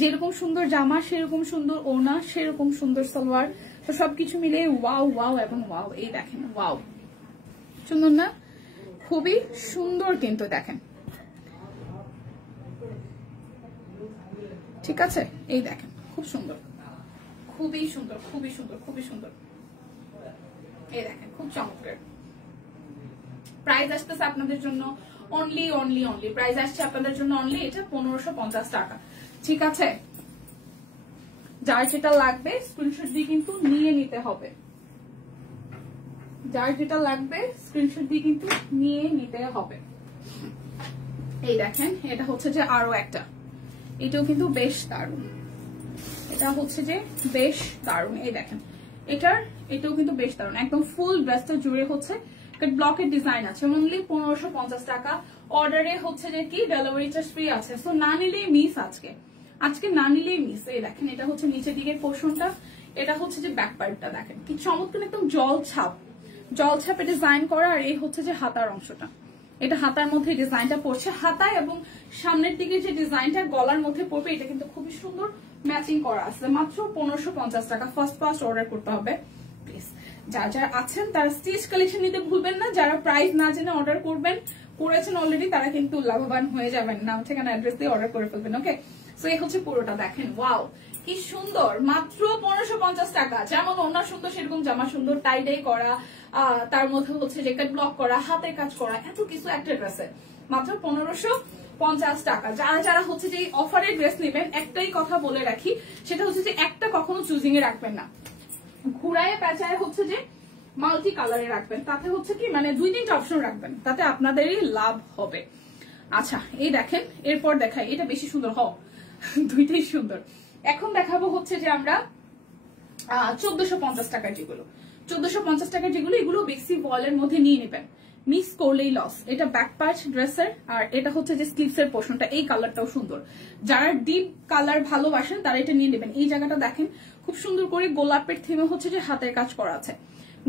যেরকম সুন্দর জামা সেরকম সুন্দর ওড়না, সেরকম সুন্দর সালোয়ার, তো সবকিছু মিলে ওয়াও ওয়াও এবং ওয়াও। এই দেখেন, ওয়াও, সুন্দর না? খুবই সুন্দর কিন্তু দেখেন, ঠিক আছে। এই দেখেন খুব সুন্দর, খুবই সুন্দর, খুবই সুন্দর, খুবই সুন্দর। এই দেখেন খুব চমৎকার। প্রাইস আসতেছে আপনাদের জন্য অনলি অনলি অনলি, প্রাইস আসছে আপনাদের জন্য অনলি এটা 1550 টাকা। ঠিক আছে, যার যেটা লাগবে স্ক্রিনশট দিয়ে কিন্তু নিয়ে নিতে হবে। যার যেটা লাগবে স্ক্রিনশট দিয়ে কিন্তু নিয়ে নিতে হবে। এই দেখেন এটা হচ্ছে যে আরো একটা, এটাও কিন্তু বেশ দারুণ। এটা হচ্ছে যে বেশ দারুণ। এই দেখেন এটাও কিন্তু বেশ দারুণ। একদম ফুল ড্রেসটা জুড়ে হচ্ছে ব্লকের ডিজাইন আছে, অনলি 1550 টাকা। অর্ডারে হচ্ছে যে কি ডেলিভারি চার্জ ফ্রি আছে। সো না নিলেই মিস, আজকে না নিলেই মিস। এই দেখেন এটা হচ্ছে নিচের দিকের পোর্শনটা, এটা হচ্ছে যে ব্যাক পার্টটা দেখেন কি চমৎকার, একদম জল ছাপে ডিজাইন করা। আর এই হচ্ছে যে হাতার অংশটা, এটা হাতার মধ্যে ডিজাইনটা পড়ছে, হাতায় এবং সামনের দিকে যে ডিজাইনটা গলার মধ্যে পড়বে, এটা কিন্তু খুবই সুন্দর ম্যাচিং করা আছে। মাত্র 1550 টাকা। ফার্স্ট অর্ডার করতে হবে প্লিজ। যারা আছেন তারা স্টিচ কালেকশন নিতে ভুলবেন না। যারা প্রাইস না জেনে অর্ডার করেছেন অলরেডি, তারা কিন্তু লাভবান হয়ে যাবেন। নাম ঠিকানা অ্যাড্রেস দিয়ে অর্ডার করে ফেলবেন। ওকে, সো এই হচ্ছে পুরোটা দেখেন, ওয়াও কি সুন্দর, মাত্র 1550 টাকা। যেমন ওড়না সুন্দর সেরকম জামা সুন্দর, টাই ডাই করা, তার মধ্যে হচ্ছে যে কাট ব্লক করা, হাতে কাজ করা, এত কিছু একটা ড্রেসে মাত্র 1550 টাকা। যারা হচ্ছে যে অফারের ড্রেস নেবেন, একটাই কথা বলে রাখি, সেটা হচ্ছে যে একটা কখনো চুজিং এ রাখবেন না, ঘুরায় পেঁচায় হচ্ছে যে মাল্টি কালারে রাখবেন। তাতে হচ্ছে কি মানে 2-3টা অপশন রাখবেন, তাতে আপনাদেরই লাভ হবে। আচ্ছা এই দেখেন, এরপর দেখাই, এটা বেশি সুন্দর, দুইটাই সুন্দর। এখন দেখাবো হচ্ছে যে আমরা 1450 টাকার যেগুলো 1450 টাকার যেগুলো এগুলো বেক্সি ওয়ালের মধ্যে নিয়ে নেবেন, মিস করলেই লস। এটা ব্যাক পার্ট ড্রেসের, আর এটা হচ্ছে যে স্লিভস এর পোর্শনটা। এই কালারটাও সুন্দর, যারা ডিপ কালার ভালোবাসেন তারা এটা নিয়ে নেবেন। এই জায়গাটা দেখেন খুব সুন্দর করে গোলাপের থিমে হচ্ছে যে হাতের কাজ করা আছে,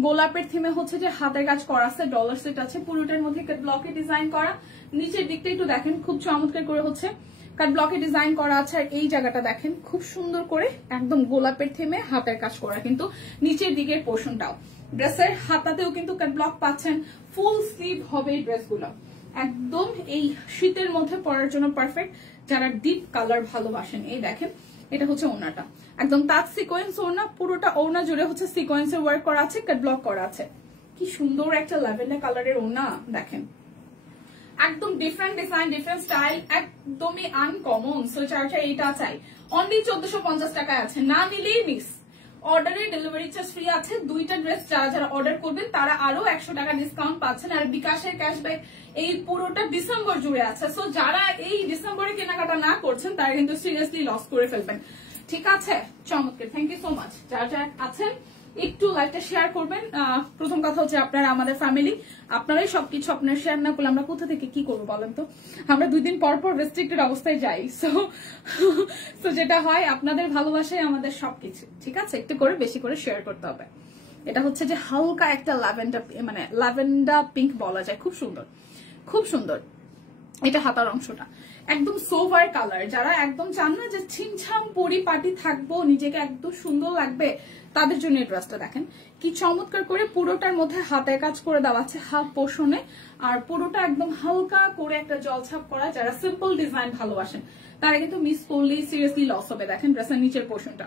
গোলাপের থিমে হচ্ছে যে হাতের কাজ করা আছে, ডলার সেট আছে, পুরোটার মধ্যে ব্লকে ডিজাইন করা। নিচের দিকটা একটু দেখেন খুব চমৎকার করে হচ্ছে কাট ব্লকে ডিজাইন করা আছে। আর এই জায়গাটা দেখেন খুব সুন্দর করে একদম গোলাপের থিমে হাতের কাজ করা, কিন্তু নিচের দিকের পোর্শনটাও। ড্রেসের হাতাতেও কিন্তু কাট ব্লক পাচ্ছেন, ফুল স্লিভ হবে এই ড্রেসগুলো, একদম এই শীতের মধ্যে পরার জন্য পারফেক্ট, যারা ডিপ কালার ভালোবাসেন। এই দেখেন এটা হচ্ছে ওনাটা, একদম তাঁত সিকোয়েন্স ওনা, পুরোটা ওনা জুড়ে হচ্ছে সিকোয়েন্সের ওয়ার্ক করা আছে, কাট ব্লক করা আছে। কি সুন্দর একটা ল্যাভেন্ডার কালারের ওনা দেখেন, একদম ডিফারেন্ট ডিজাইন, ডিফারেন্ট স্টাইল, একদমই আনকমন। সো চার্জটা এইটা চাই, অনলি 1450 টাকায় আছে, না নিলেই মিস। অর্ডারে ডেলিভারি চার্জ ফ্রি আছে। দুইটা ড্রেস যারা যারা অর্ডার করবেন তারা আরো 100 টাকা ডিসকাউন্ট পাচ্ছেন, আর বিকাশের ক্যাশব্যাক এই পুরোটা ডিসেম্বর জুড়ে আছে। সো যারা এই ডিসেম্বরে কেনাকাটা না করছেন তারা কিন্তু সিরিয়াসলি লস করে ফেলবেন, ঠিক আছে? চমৎকার, থ্যাংক ইউ সো মাচ। যারা যারা আছেন একটু লাইভটা শেয়ার করবেন। প্রথম কথা হচ্ছে আপনারা আমাদের ফ্যামিলি, আপনারাই সবকিছু, আপনারা শেয়ার না করলে আমরা কোথা থেকে কি করবো বলেন তো? আমরা 2 দিন পর পর রেস্ট্রিক্টেড অবস্থায় যাই। সো যেটা হয় আপনাদের ভালোবাসায় আমাদের সবকিছু, ঠিক আছে? একটু করে বেশি করে শেয়ার করতে হবে। এটা হচ্ছে যে হালকা একটা ল্যাভেন্ডার, মানে ল্যাভেন্ডার পিঙ্ক বলা যায়, খুব সুন্দর, খুব সুন্দর। এটা হাতার অংশটা একদম সোভার কালার, যারা একদম চান না যে ছিমছাম পরিপাটি থাকবো, নিজেকে একদম সুন্দর লাগবে, তাদের জন্য এই ড্রেসটা দেখেন কি চমৎকার করে পুরোটার মধ্যে হাতের কাজ করে দেওয়া আছে হাফ পোর্শনে, আর পুরোটা একদম হালকা করে একটা জলছাপ করা। যারা সিম্পল ডিজাইন ভালোবাসেন তারা কিন্তু মিস করলেই সিরিয়াসলি লস হবে। দেখেন ড্রেসের নিচের পোর্শনটা।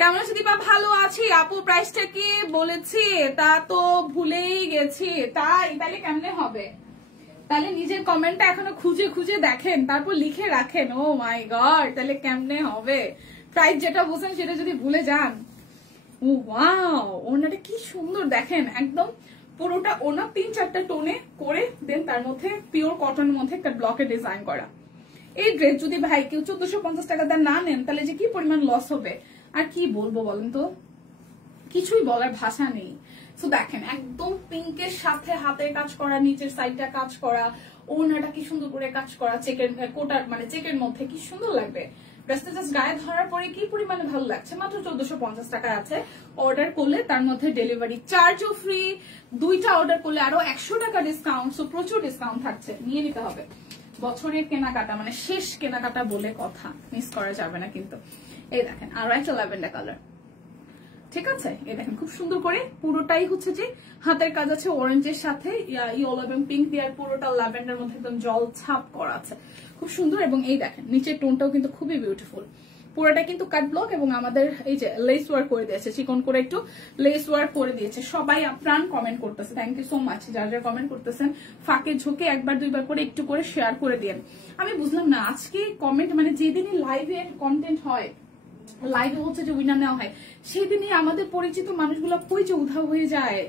কেমন আছে দীপা? ভালো আছি আপু, প্রাইসটা কি বলেছি তা তো ভুলেই গেছি। তাহলে কেমনে হবে? তাহলে নিজের কমেন্টটা এখনো খুঁজে খুঁজে দেখেন, তারপর লিখে রাখেন। ও মাই গড, তাহলে কেমনে হবে? প্রাইস যেটা বলছেন সেটা যদি ভুলে যান। ও ওয়াও, ওনাটা কি সুন্দর দেখেন, একদম পুরোটা ওনা 3-4টা টোনে করে দেন, তার মধ্যে পিওর কটনের মধ্যে একটা ব্লকে ডিজাইন করা। এই ড্রেস যদি ভাই কেউ 1450 টাকা দাম না নেন তাহলে যে কি পরিমাণ লস হবে, আর কি বলবো বলেন তো, কিছুই বলার ভাষা নেই। তো দেখেন একদম পিঙ্কের সাথে হাতের কাজ করা, নিচের সাইডটা কাজ করা, ওনাটা কি সুন্দর করে কাজ করা, চেকের কোটার মানে চেকের মধ্যে কি সুন্দর লাগবে। ড্রেসটা জাস্ট গায়ে ধরার পরে কি পরিমাণে ভালো লাগছে। মাত্র 1450 টাকা আছে। অর্ডার করলে তার মধ্যে ডেলিভারি চার্জও ফ্রি, 2টা অর্ডার করলে আরো 100 টাকা ডিসকাউন্ট। সো প্রচুর ডিসকাউন্ট থাকছে, নিয়ে নিতে হবে। বছরের কেনাকাটা মানে শেষ কেনাকাটা বলে কথা, মিস করা যাবে না কিন্তু। এই দেখেন আরো একটা ল্যাভেন্ডার কালার, ঠিক আছে? এই দেখেন খুব সুন্দর করে পুরোটাই হচ্ছে যে হাতের কাজ আছে, অরেঞ্জের সাথে ইয়েলো এবং পিঙ্ক দিয়ে, পুরোটা ল্যাভেন্ডার মধ্যে একদম জল ছাপ করা আছে, খুব সুন্দর। এবং এই দেখেন নিচের টোনটাও কিন্তু খুবই বিউটিফুল। পুরোটা কিন্তু কাট ব্লক এবং আমাদের এই যে লেস ওয়ার্ক করে দিয়েছে, চিকন করে একটু লেস ওয়ার্ক করে দিয়েছে। সবাই আপ্রাণ কমেন্ট করতেছে, থ্যাংক ইউ সো মাচ। যারা যারা কমেন্ট করতেছেন ফাঁকে ঝুঁকে 1-2বার করে একটু করে শেয়ার করে দিন। আমি বুঝলাম না আজকে কমেন্ট মানে যেদিনই লাইভে কন্টেন্ট হয়, লাইভে হচ্ছে যে উইনার নেওয়া হয়, সেদিনই আমাদের পরিচিত মানুষগুলো কই যে উধাও হয়ে যায়,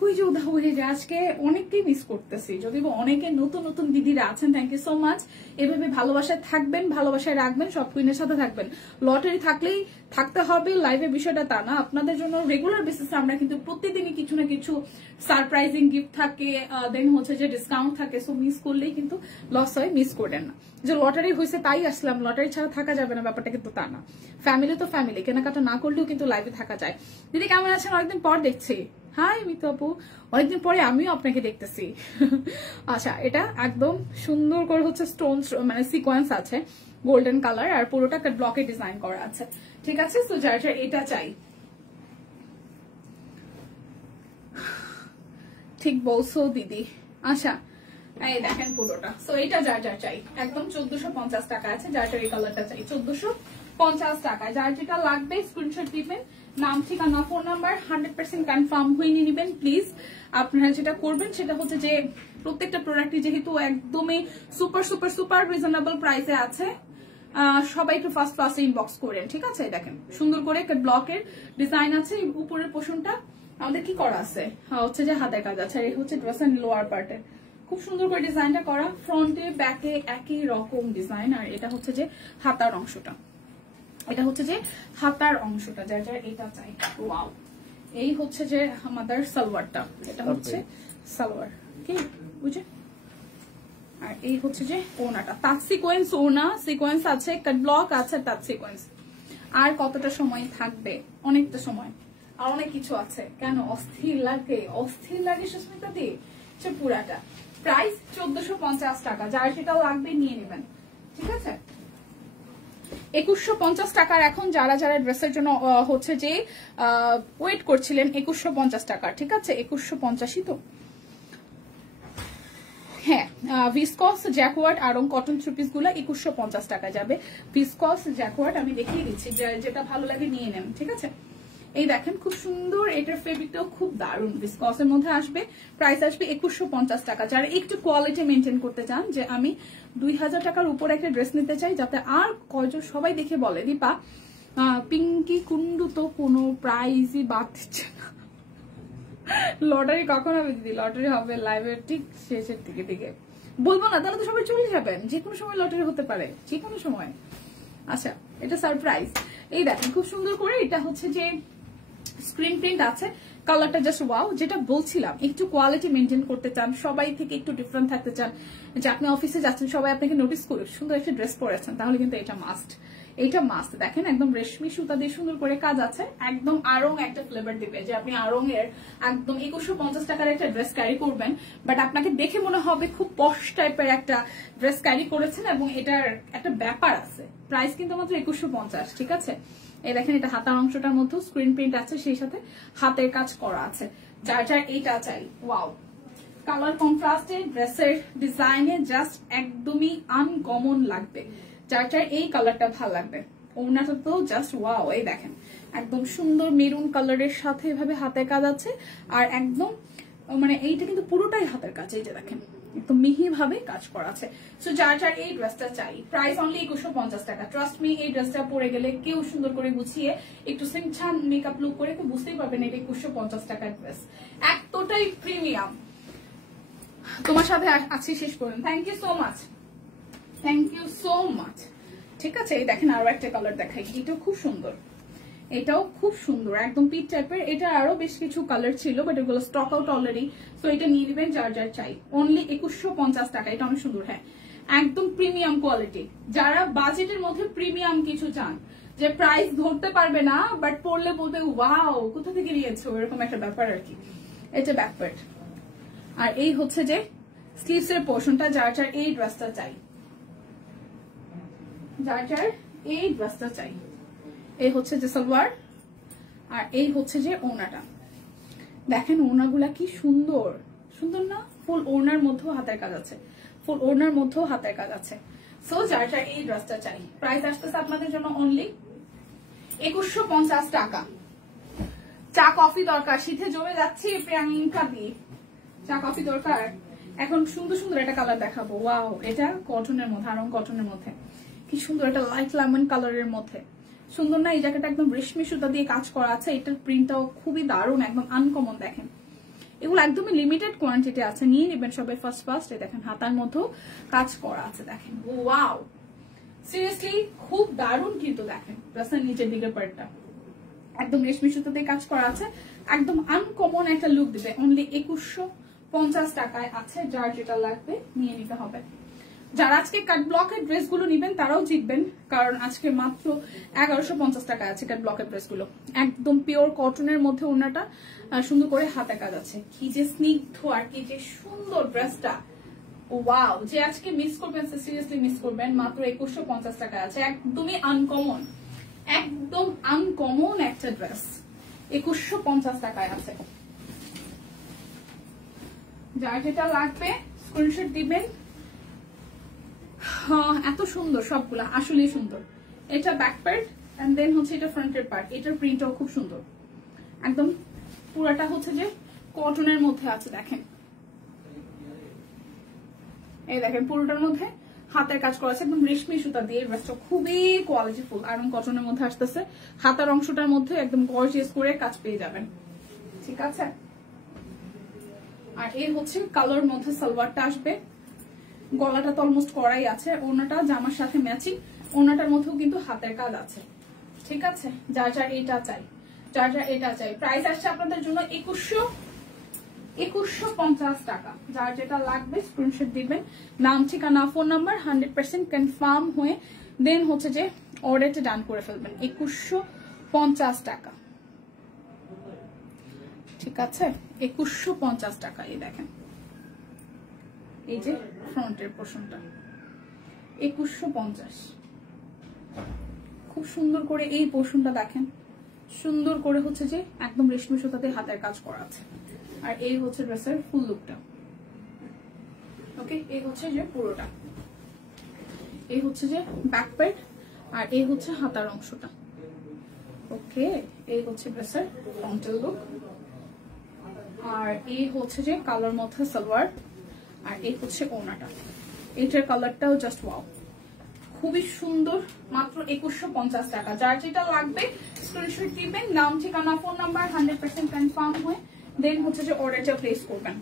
কই যে উধাও হয়ে যায়। আজকে অনেককেই মিস করতেছি, যদিও অনেকে নতুন নতুন দিদিরা আছেন, থ্যাংক ইউ সো মাচ। এভাবে ভালোবাসায় থাকবেন, ভালোবাসায় রাখবেন, সব কুইনের সাথে থাকবেন। লটারি থাকলেই থাকতে হবে লাইভে, বিষয়টা তা না। আপনাদের জন্য রেগুলার বেসিসে আমরা কিন্তু প্রতিদিনই কিছু না কিছু সারপ্রাইজিং গিফট থাকে, দেন হচ্ছে যে ডিসকাউন্ট থাকে। সো মিস করলেই কিন্তু লস হয়, মিস করবেন না। যে লটারি হয়েছে তাই আসলাম, লটারি ছাড়া থাকা যাবে না, ব্যাপারটা কিন্তু তা না। ফ্যামিলি তো ফ্যামিলি, কেনাকাটা না করলেও কিন্তু লাইভে থাকা যায়। দিদি কেমন আছেন? অনেকদিন পর দেখছি। হাই মিতু আপু, অনেকদিন পরে আমিও আপনাকে দেখতেছি। আচ্ছা, এটা একদম সুন্দর করে হচ্ছে স্টোন মানে সিকোয়েন্স আছে, গোল্ডেন কালার, আর পুরোটা ব্লকে ডিজাইন করা আছে, ঠিক আছে? তো যার যার এটা চাই, ঠিক বলছো দিদি। আচ্ছা এই দেখেন পুরোটা। সো এটা যার যার চাই, একদম 1450 টাকা আছে। যার যার এই কালারটা চাই 1450 টাকায়। যার যেটা লাগবে স্ক্রিনশট দিবেন, নাম ঠিকানা ফোন নাম্বার 100% কনফার্ম হয়ে নিয়ে নেবেন প্লিজ। আপনারা যেটা করবেন সেটা হচ্ছে যে প্রত্যেকটা প্রোডাক্টই যেহেতু একদমই সুপার সুপার সুপার রিজনেবল প্রাইসে আছে, সবাই একটু ফার্স্ট ইনবক্স করেন, ঠিক আছে? দেখেন সুন্দর করে একটা ব্লকের ডিজাইন আছে, উপরের পোর্শনটা আমাদের কি করা আছে হচ্ছে যে হাতের কাজ আছে, আর এই হচ্ছে ড্রেস এন্ড লোয়ার পার্টে খুব সুন্দর করে ডিজাইনটা করা, ফ্রন্টে ব্যাকে একই রকম ডিজাইন, আর এটা হচ্ছে যে হাতার অংশটা। এটা হচ্ছে যে হাতার অংশটা, যার যার এটা চাই। ওয়াও, এই হচ্ছে যে আমাদের সালোয়ারটা, এটা হচ্ছে সালোয়ার, কি বুঝে। আর এই হচ্ছে যে ওনাটা, তাঁত সিকোয়েন্স ওনা, সিকোয়েন্স আছে, কাট ব্লক আছে, তাঁত সিকোয়েন্স। আর কতটা সময় থাকবে? অনেকটা সময়, আর অনেক কিছু আছে। কেন অস্থির লাগে, অস্থির লাগে সুস্মিতা দি। পুরাটা প্রাইস 1450 টাকা, যার সেটাও লাগবে নিয়ে নেবেন, ঠিক আছে। 2150 টাকার এখন যারা যারা ড্রেসের জন্য হচ্ছে যে ওয়েট করছিলেন, 2150 টাকা, ঠিক আছে। 2150ই তো, হ্যাঁ। Viscose jacquard Aarong cotton three piece গুলা 2150 টাকা যাবে। ভিসকস জ্যাকওয়ার্ড আমি দেখিয়ে দিচ্ছি, যেটা ভালো লাগে নিয়ে নেন, ঠিক আছে। এই দেখেন খুব সুন্দর, এটার ফেব্রিকটাও খুব দারুণ, ভিসকসের মধ্যে আসবে। প্রাইস আসবে 2150 টাকা। যারা একটু কোয়ালিটি মেনটেন করতে চান, যে আমি 2000 টাকার উপর একটা ড্রেস নিতে চাই, যাতে আর কয়জন সবাই দেখে বলে দীপা পিঙ্কি কুন্ডু তো কোনো প্রাইজই বাদ দিচ্ছে না। লটারি কখন হবে দিদি? লটারি হবে লাইভের ঠিক শেষের দিকে বলবো না, তাহলে তো সবাই চলে যাবেন। যে কোনো সময় লটারি হতে পারে, যে কোনো সময়। আচ্ছা, এটা সারপ্রাইজ। এই দেখেন খুব সুন্দর করে, এটা হচ্ছে যে স্ক্রিন প্রিন্ট আছে, কালারটা জাস্ট ওয়াও। যেটা বলছিলাম, একটু কোয়ালিটি মেনটেন করতে চান, সবাই থেকে একটু ডিফারেন্ট থাকতে চান, যে আপনি অফিসে যাচ্ছেন সবাই আপনাকে নোটিস করুক সুন্দর একটা ড্রেস পরেছেন, তাহলে কিন্তু এটা মাস্ট। এইটা মাস্ট। দেখেন একদম রেশমি সুতা দিয়ে সুন্দর করে কাজ আছে, একদম আরং একটা ফ্লেভার দিবে, যে আপনি আরং এর একদম 2150 টাকার একটা ড্রেস ক্যারি করবেন, বাট আপনাকে দেখে মনে হবে খুব পশ টাইপের একটা ড্রেস ক্যারি করেছেন, এবং এটার একটা ব্যাপার আছে। প্রাইস কিন্তু মাত্র 2150, ঠিক আছে। এই দেখেন, এটা হাতার অংশটার মধ্যে স্ক্রিন প্রিন্ট আছে, সেই সাথে হাতের কাজ করা আছে। যার যার এইটা চাই, ওয়াও, কালার কন্ট্রাস্টে ড্রেসের ডিজাইনে জাস্ট একদমই আনকমন লাগবে। যার যার এই কালারটা ভালো লাগবে। ওনাটা তো জাস্ট ওয়াও। এই দেখেন একদম সুন্দর মেরুন কালারের সাথে এভাবে হাতের কাজ আছে, আর একদম মানে এইটা কিন্তু পুরোটাই হাতের কাজ। এই যে দেখেন একদম মিহি ভাবে কাজ করা আছে। সো যার যার এই ড্রেসটা চাই, প্রাইস অনলি 2150 টাকা। ট্রাস্ট মি, এই ড্রেসটা পরে গেলে কেউ সুন্দর করে গুছিয়ে একটু সিমছান মেকআপ লুক করে কেউ বুঝতেই পারবেন এটা 2150 টাকার ড্রেস। এতটাই প্রিমিয়াম। তোমার সাথে আছি শেষ পর্যন্ত। Thank you so much, thank you so much, ঠিক আছে। এই দেখেন আরো একটা কালার দেখাই, এটাও খুব সুন্দর, এটাও খুব সুন্দর, একদম পিট টাইপের। এটা আরো বেশ কিছু কালার ছিল, বাট এগুলো স্টক আউট অলরেডি। সো এটা নিয়ে নেবেন যার যার চাই, অনলি 2150 টাকা। এটা অনেক সুন্দর, হ্যাঁ, একদম প্রিমিয়াম কোয়ালিটি। যারা বাজেটের মধ্যে প্রিমিয়াম কিছু চান, যে প্রাইস ধরতে পারবে না, বাট পড়লে বলবে ওয়াও কোথা থেকে নিয়েছো, এরকম একটা ব্যাপার আর কি। এটা ব্যাক পার্ট, আর এই হচ্ছে যে স্লিভস এর পোর্শনটা। যার যার এই ড্রেসটা চাই, যার যার এই ড্রেসটা চাই। এই হচ্ছে যে সালোয়ার, আর এই হচ্ছে যে ওড়নাটা। দেখেন ওড়নাগুলা কি সুন্দর, সুন্দর না? ফুল ওড়নার মধ্যেও হাতের কাজ আছে, ফুল ওড়নার মধ্যেও হাতের কাজ আছে। সো যার যার এই ড্রেসটা চাই, প্রাইস আসতেছে আপনাদের জন্য অনলি 2150 টাকা। চা কফি দরকার, শীতে জমে যাচ্ছি প্রিয়াঙ্কা দি, চা কফি দরকার। এখন সুন্দর সুন্দর একটা কালার দেখাবো, ওয়াও, এটা কটনের মধ্যে, আরং কটনের মধ্যে, কি সুন্দর একটা লাইট লেমন কালারের মধ্যে, সুন্দর না? এই জায়গাটা একদম রেশমি সুতা দিয়ে কাজ করা আছে, এটার প্রিন্টটাও খুবই দারুণ, একদম আনকমন। দেখেন এগুলো একদমই লিমিটেড কোয়ান্টিটি আছে, নিয়ে নেবেন সবাই ফার্স্ট ফার্স্ট। দেখেন হাতার মধ্যেও কাজ করা আছে, দেখেন ওয়াও, সিরিয়াসলি খুব দারুণ। কিন্তু দেখেন ড্রেসের নিচের দিকের পার্টটা একদম রেশমি সুতা দিয়ে কাজ করা আছে, একদম আনকমন একটা লুক দিবে। অনলি 2150 টাকায় আছে, যার যেটা লাগবে নিয়ে নিতে হবে। যারা আজকে কাট ব্লকের ড্রেস গুলো নিবেন তারাও জিতবেন, কারণ আজকে মাত্র 1150 টাকায় আছে কাট ব্লকের ড্রেস গুলো, একদম পিওর কটনের মধ্যে। ওনাটা সুন্দর করে হাতে কাজ আছে, কি যে স্নিগ্ধ আর কি যে সুন্দর ড্রেসটা, ওয়াও। যে আজকে মিস করবেন, সিরিয়াসলি মিস করবেন। মাত্র 2150 টাকায় আছে, একদমই আনকমন, একদম আনকমন একটা ড্রেস 2150 টাকায় আছে। যার যেটা লাগবে স্ক্রিনশট দিবেন। এত সুন্দর সবগুলা, আসলেই সুন্দর। এটা ব্যাক পার্ট, এন্ড দেন হচ্ছে এটা ফ্রন্টের পার্ট। এটার প্রিন্টটাও খুব সুন্দর, একদম পুরাটা হচ্ছে যে কটনের মধ্যে আছে। দেখেন এই দেখেন পুরোটার মধ্যে হাতের কাজ করা আছে, একদম রেশমি সুতা দিয়ে। ড্রেসটা খুবই কোয়ালিটিফুল, আয়রন কটনের মধ্যে আসতেছে। হাতার অংশটার মধ্যে একদম গর্জিয়াস করে কাজ পেয়ে যাবেন, ঠিক আছে। আর এর হচ্ছে কালোর মধ্যে সালোয়ারটা আসবে, গলাটা তো অলমোস্ট করাই আছে। ওনাটা জামার সাথে ম্যাচিং, ওনাটার মধ্যেও কিন্তু হাতের কাজ আছে। ঠিক আছে, যার যার এটা চাই, যার যার এটা চাই। প্রাইস আসছে আপনাদের জন্য 2150 টাকা। যার যেটা লাগবে স্ক্রিনশট দিবেন, নাম ঠিকানা ফোন নাম্বার 100% কনফার্ম হয়ে দেন হচ্ছে যে অর্ডারটা ডান করে ফেলবেন। 2150 টাকা, ঠিক আছে, 2150 টাকা। এই দেখেন, এই যে ফ্রন্টের পোর্শনটা 2150, খুব সুন্দর করে এই পোর্শনটা দেখেন, সুন্দর করে হচ্ছে যে একদম রেশমি সুতাতে হাতের কাজ করা আছে। আর এই হচ্ছে ড্রেসের ফুল লুকটা। ওকে, এই হচ্ছে যে পুরোটা, এই হচ্ছে যে ব্যাক পার্ট, আর এই হচ্ছে হাতার অংশটা। ওকে, এই হচ্ছে ড্রেসের ফ্রন্টাল লুক, আর এই হচ্ছে যে কালার মধ্যে সালোয়ার, আর এই হচ্ছে ওড়নাটা। এইটার কালারটাও জাস্ট ওয়াও, খুবই সুন্দর। মাত্র 2150 টাকা। যার যেটা লাগবে স্ক্রিনশট দিবেন, নাম ঠিকানা ফোন নাম্বার 100% কনফার্ম হয়ে দেন হচ্ছে যে অর্ডারটা প্লেস করবেন।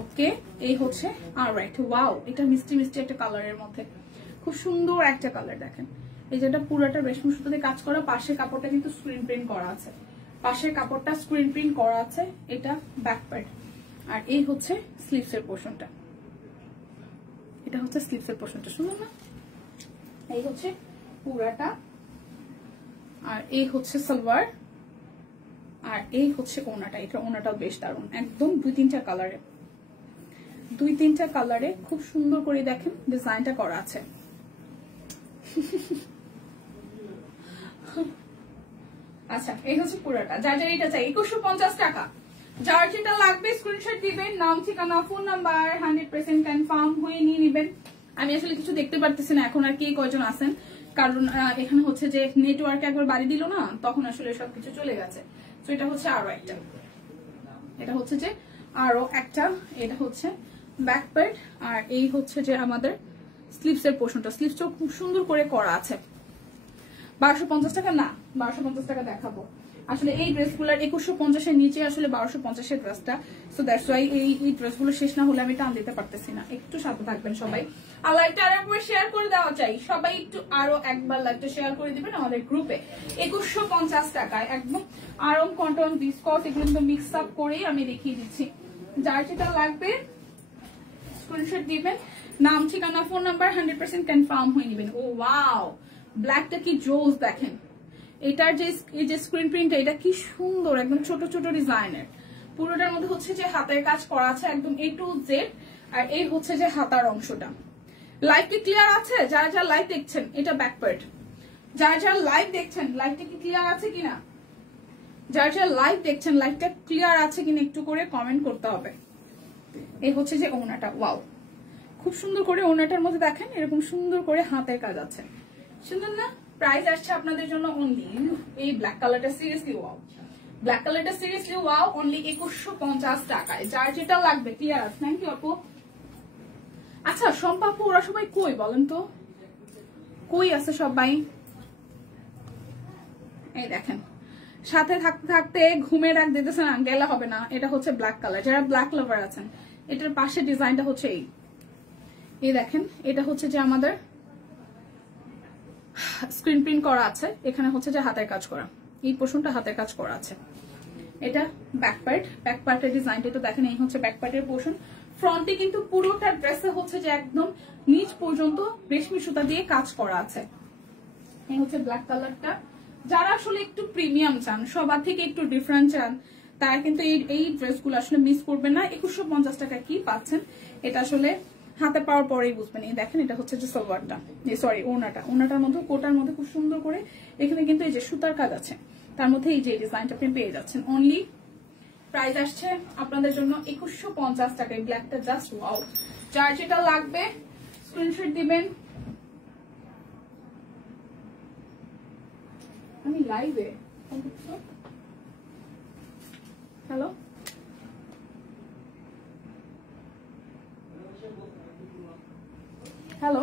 ওকে, এই হচ্ছে অলরাইট। ওয়াও, এটা মিষ্টি মিষ্টি একটা কালারের মধ্যে খুব সুন্দর একটা কালার। দেখেন, এই যেটা পুরোটা রেশমি সুতাতে কাজ করা, পাশের কাপড়টা কিন্তু স্ক্রিন প্রিন্ট করা আছে, পাশের কাপড়টা স্ক্রিন প্রিন্ট করা আছে। এটা ব্যাক পার্ট, আর এই হচ্ছে স্লিভসের পোর্শনটা, এটা হচ্ছে স্লিভসের পোর্শনটা, শুনুন না, এই হচ্ছে পুরাটা, আর এই হচ্ছে সালোয়ার, আর এই হচ্ছে ওড়নাটা। এটা ওড়নাটাও বেশ দারুণ, একদম দুই তিনটা কালারে খুব সুন্দর করে দেখেন ডিজাইনটা করা আছে। আচ্ছা, এই হচ্ছে পুরাটা। যার যার এটা চাই 2150 টাকা। যার যেটা লাগবে স্ক্রিনশট দিবেন, নাম ঠিকানা ফোন নাম্বার 100% কনফার্ম হয়ে নিয়ে নেবেন। আমি আসলে কিছু দেখতে পারতেছি না এখন আর কে কয়জন আছেন, কারণ এখানে হচ্ছে যে নেটওয়ার্ক একবার বাড়ি দিল না, তখন আসলে সবকিছু চলে গেছে। তো এটা হচ্ছে আরো একটা, এটা হচ্ছে যে আরো একটা, এটা হচ্ছে ব্যাক পার্ট, আর এই হচ্ছে যে আমাদের স্লিভসের পোর্শনটা। স্লিভসটাও খুব সুন্দর করে করা আছে। 1250 টাকা না, 1250 টাকা দেখাবো। আসলে এই ড্রেসগুলোর 2150 এর নিচে আসলে 1250 এর ড্রেসটা, সো দ্যাটস ওয়াই এই ড্রেসগুলো শেষ না হলে আমি টান দিতে পারতেছি না। একটু সাথে থাকবেন সবাই, আর লাইভটা আরেকবার শেয়ার করে দেওয়া চাই। সবাই একটু আরো একবার লাইভটা শেয়ার করে দিবেন আমাদের গ্রুপে। 2150 টাকায় একদম আরাম কটন বিস্কট, এগুলো কিন্তু মিক্স আপ করেই আমি দেখিয়ে দিচ্ছি। যার যেটা লাগবে স্ক্রিনশট দিবেন, নাম ঠিকানা ফোন নাম্বার 100% কনফার্ম হয়ে নেবেন। ও ওয়াও, ব্ল্যাকটা কি জোস দেখেন, এটার যে এই যে স্ক্রিন প্রিন্টটা, এটা কি সুন্দর, একদম ছোট ছোট ডিজাইনের। পুরোটার মধ্যে হচ্ছে যে হাতের কাজ করা আছে একদম A to Z, আর এই হচ্ছে যে হাতার অংশটা। লাইভ কি ক্লিয়ার আছে? যারা যারা লাইভ দেখছেন, এটা ব্যাক পার্ট। যারা যারা লাইভ দেখছেন, লাইভটা কি ক্লিয়ার আছে কিনা? যারা যারা লাইভ দেখছেন, লাইভটা ক্লিয়ার আছে কিনা একটু করে কমেন্ট করতে হবে। এই হচ্ছে যে ওড়নাটা, ওয়াও, খুব সুন্দর করে ওড়নাটার মধ্যে দেখেন এরকম সুন্দর করে হাতের কাজ আছে, সুন্দর না? প্রাইস আসছে আপনাদের জন্য অনলি, এই ব্ল্যাক কালারটা সিরিয়াসলি ওয়াও, ব্ল্যাক কালারটা সিরিয়াসলি ওয়াও, অনলি 2150 টাকায়। যার যেটা লাগবে ক্লিয়ার আছে। থ্যাংক ইউ আপু। আচ্ছা শম্পা আপু, ওরা সবাই কই বলেন তো, কই আছে সবাই? এই দেখেন, সাথে থাকতে থাকতে ঘুমে রাখ দিতেছে না, গেলে হবে না। এটা হচ্ছে ব্ল্যাক কালার, যারা ব্ল্যাক লাভার আছেন, এটার পাশে ডিজাইনটা হচ্ছে এই দেখেন, এটা হচ্ছে যে আমাদের স্ক্রিন প্রিন্ট করা আছে, এখানে হচ্ছে যে হাতের কাজ করা, এই পোর্শনটা হাতের কাজ করা আছে। এটা ব্যাক পার্ট, ব্যাক পার্টের ডিজাইনটা তো দেখেন, এই হচ্ছে ব্যাক পার্টের পোর্শন। ফ্রন্টে কিন্তু পুরোটা ড্রেসে হচ্ছে যে একদম নিচ পর্যন্ত রেশমি সুতা দিয়ে কাজ করা আছে। এই হচ্ছে ব্ল্যাক কালারটা। যারা আসলে একটু প্রিমিয়াম চান, সবার থেকে একটু ডিফারেন্ট চান, তারা কিন্তু এই ড্রেসগুলো আসলে মিস করবেন না। 2150 টাকা কি পাচ্ছেন, এটা আসলে হাতে পাওয়ার পরেই বুঝবেন। এই দেখেন, এটা হচ্ছে যে সালোয়ারটা, সরি ওড়নাটা, ওড়নাটার মধ্যে কোটার মধ্যে খুব সুন্দর করে এখানে কিন্তু এই যে সুতার কাজ আছে, তার মধ্যে এই যে ডিজাইনটা আপনি পেয়ে যাচ্ছেন। অনলি প্রাইস আসছে আপনাদের জন্য 2150 টাকায়। ব্ল্যাকটা জাস্ট ওয়াও। যার যেটা লাগবে স্ক্রিনশট দিবেন। আমি লাইভে, হ্যালো হ্যালো,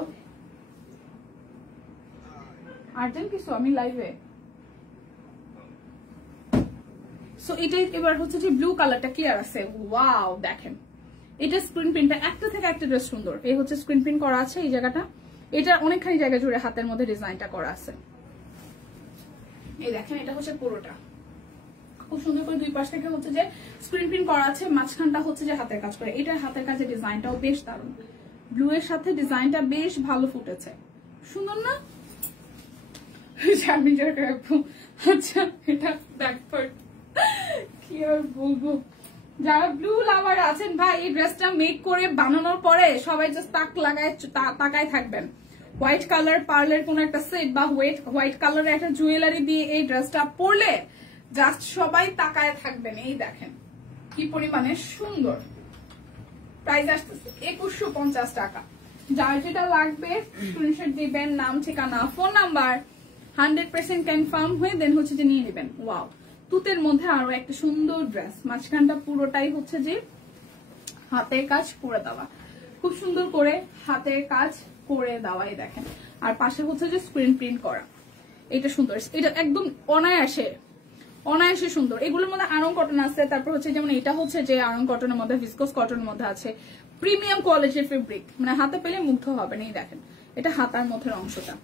আর্জেন্ট কিছু, আমি লাইভে। সো এটাই এবার হচ্ছে যে ব্লু কালারটা ক্লিয়ার আছে, ওয়াও দেখেন, এটা স্ক্রিন প্রিন্টটা একটা থেকে একটা ড্রেস সুন্দর। এই হচ্ছে স্ক্রিন প্রিন্ট করা আছে এই জায়গাটা, এটা অনেকখানি জায়গা জুড়ে হাতের মধ্যে ডিজাইনটা করা আছে। এই দেখেন এটা হচ্ছে পুরোটা খুব সুন্দর করে দুই পাশ থেকে হচ্ছে যে স্ক্রিন প্রিন্ট করা আছে, মাঝখানটা হচ্ছে যে হাতের কাজ করে। এটা হাতের কাজের ডিজাইনটাও বেশ দারুণ, ব্লু এর সাথে ডিজাইনটা বেশ ভালো ফুটেছে, সুন্দর না? আচ্ছা এটা ব্যাক পার্ট, কি আর বলবো। যারা ব্লু লাভার আছেন ভাই, এই ড্রেসটা মেক করে বানানোর পরে সবাই জাস্ট তাকায় থাকবেন। হোয়াইট কালার পার্লের কোন একটা সেট বা হোয়াইট কালারের একটা জুয়েলারি দিয়ে এই ড্রেসটা পরলে জাস্ট সবাই তাকায় থাকবেন। এই দেখেন কি পরিমাণে সুন্দর। প্রাইস আসতেছে 2150 টাকা। যার যেটা লাগবে স্ক্রিনশট দিবেন, নাম ঠিকানা ফোন নাম্বার 100% কনফার্ম হয়ে দেন হচ্ছে যে নিয়ে নেবেন। ওয়াও, তুতের মধ্যে আরো একটা সুন্দর ড্রেস, মাঝখানটা পুরোটাই হচ্ছে যে হাতের কাজ করে দেওয়া, খুব সুন্দর করে হাতের কাজ করে দেওয়া। এই দেখেন, আর পাশে হচ্ছে যে স্ক্রিন প্রিন্ট করা। এটা সুন্দর, এটা একদম অনায়াসে সুন্দর। এগুলোর মধ্যে আরং কটন আছে, তারপর হচ্ছে যেমন এটা হচ্ছে যে আরং কটনের মধ্যে, ভিসকস কটনের মধ্যে আছে, প্রিমিয়াম কোয়ালিটির ফেব্রিক, মানে হাতে পেলে মুগ্ধ হবেন। এই দেখেন এটা হাতার মধ্যে অংশটা,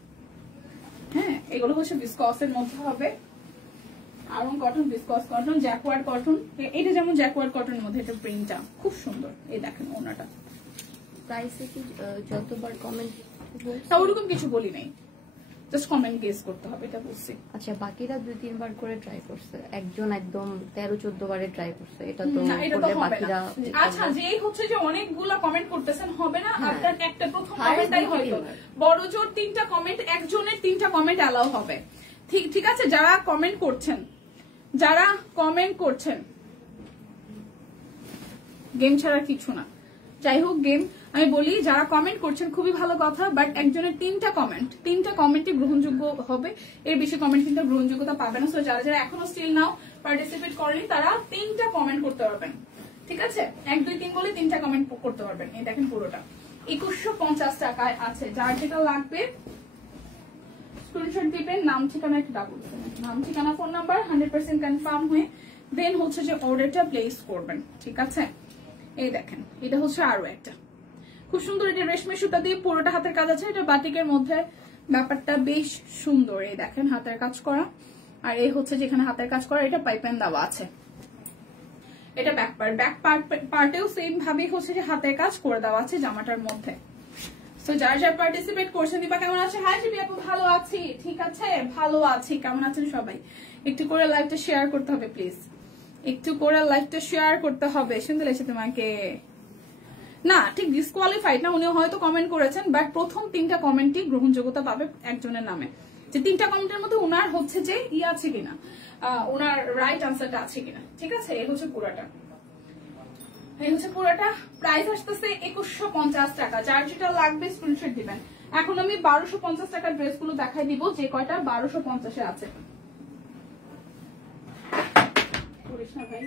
হ্যাঁ এগুলো হচ্ছে ভিসকসের মধ্যে হবে, Aarong cotton, viscose cotton, jacquard cotton. এটা যেমন জ্যাকওয়ার্ড কটনের মধ্যে এটা প্রিন্টটা খুব সুন্দর। এই দেখেন ওনাটা। প্রাইসে কি যতবার কমেন্ট ওরকম কিছু বলি নাই, জাস্ট কমেন্ট গেস করতে হবে, এটা বলছি। আচ্ছা, বাকিরা 2-3 বার করে ট্রাই করছে, একজন একদম 13-14 বারে ট্রাই করছে, এটা তো বাকিরা। আচ্ছা, যেই হচ্ছে যে অনেকগুলা কমেন্ট করতেছেন হবে না, আপনার একটা প্রথম কমেন্টটাই হয়তো বড় জোর 3টা কমেন্ট, একজনের 3টা কমেন্ট অ্যালাউ হবে। ঠিক আছে, যারা কমেন্ট করছেন গেম ছাড়া কিছু না, যাই হোক গেম আমি বলি, যারা কমেন্ট করছেন খুবই ভালো কথা, বাট একজনের 3টা কমেন্টই গ্রহণযোগ্য হবে, এর বেশি কমেন্ট কিন্তু গ্রহণযোগ্যতা পাবে না। সো যারা যারা এখনো স্টিল নাও পার্টিসিপেট করেনি তারা 3টা কমেন্ট করতে পারবেন, ঠিক আছে? 1 2 3 বলে 3টা কমেন্ট করতে পারবেন। এই দেখেন পুরোটা 2150 টাকায় আছে। যার যেটা লাগবে স্ক্রিনশট দিবেন, নাম ঠিকানা, একটা ডাবল নাম ঠিকানা ফোন নাম্বার 100% কনফার্ম হয়ে দেন হচ্ছে যে অর্ডারটা প্লেস করবেন, ঠিক আছে? এই দেখেন এটা হচ্ছে আরো একটা খুব সুন্দর, এটা রেশমি সুতা দিয়ে পুরোটা হাতের কাজ আছে, এটা বাটিকের মধ্যে, ব্যাপারটা বেশ সুন্দর। এই দেখেন হাতের কাজ করা, আর এই হচ্ছে যেখানে হাতের কাজ করা এটা পাইপেন দেওয়া আছে। এটা ব্যাক পার্টেও সেম ভাবে হচ্ছে যে হাতের কাজ করে দেওয়া আছে জামাটার মধ্যে। তো যারা যারা পার্টিসিপেট করছেন, দীপা কেমন আছে? হাই শিবি আপু, ভালো আছি, ঠিক আছে, ভালো আছি। কেমন আছেন সবাই? একটু করে লাইভটা শেয়ার করতে হবে প্লিজ, একটু করে লাইভটা শেয়ার করতে হবে। শুনতে লেগেছে তোমাকে? না, ঠিক ডিসকোয়ালিফাইড না, উনি হয়তো কমেন্ট করেছেন, বাট প্রথম 3টা কমেন্টই গ্রহণযোগ্যতা পাবে একজনের নামে। যে 3টা কমেন্টের মধ্যে ওনার হচ্ছে যে আছে কিনা, ওনার রাইট আনসারটা আছে কিনা, ঠিক আছে? এই হচ্ছে পুরাটা। প্রাইস আসতেছে 2150 টাকা। যার যেটা লাগবে স্ক্রিনশট দিবেন। এখন আমি 1250 টাকার ড্রেসগুলো দেখাই দিব, যে কয়টা 1250-এ আছে। করিস না ভাই।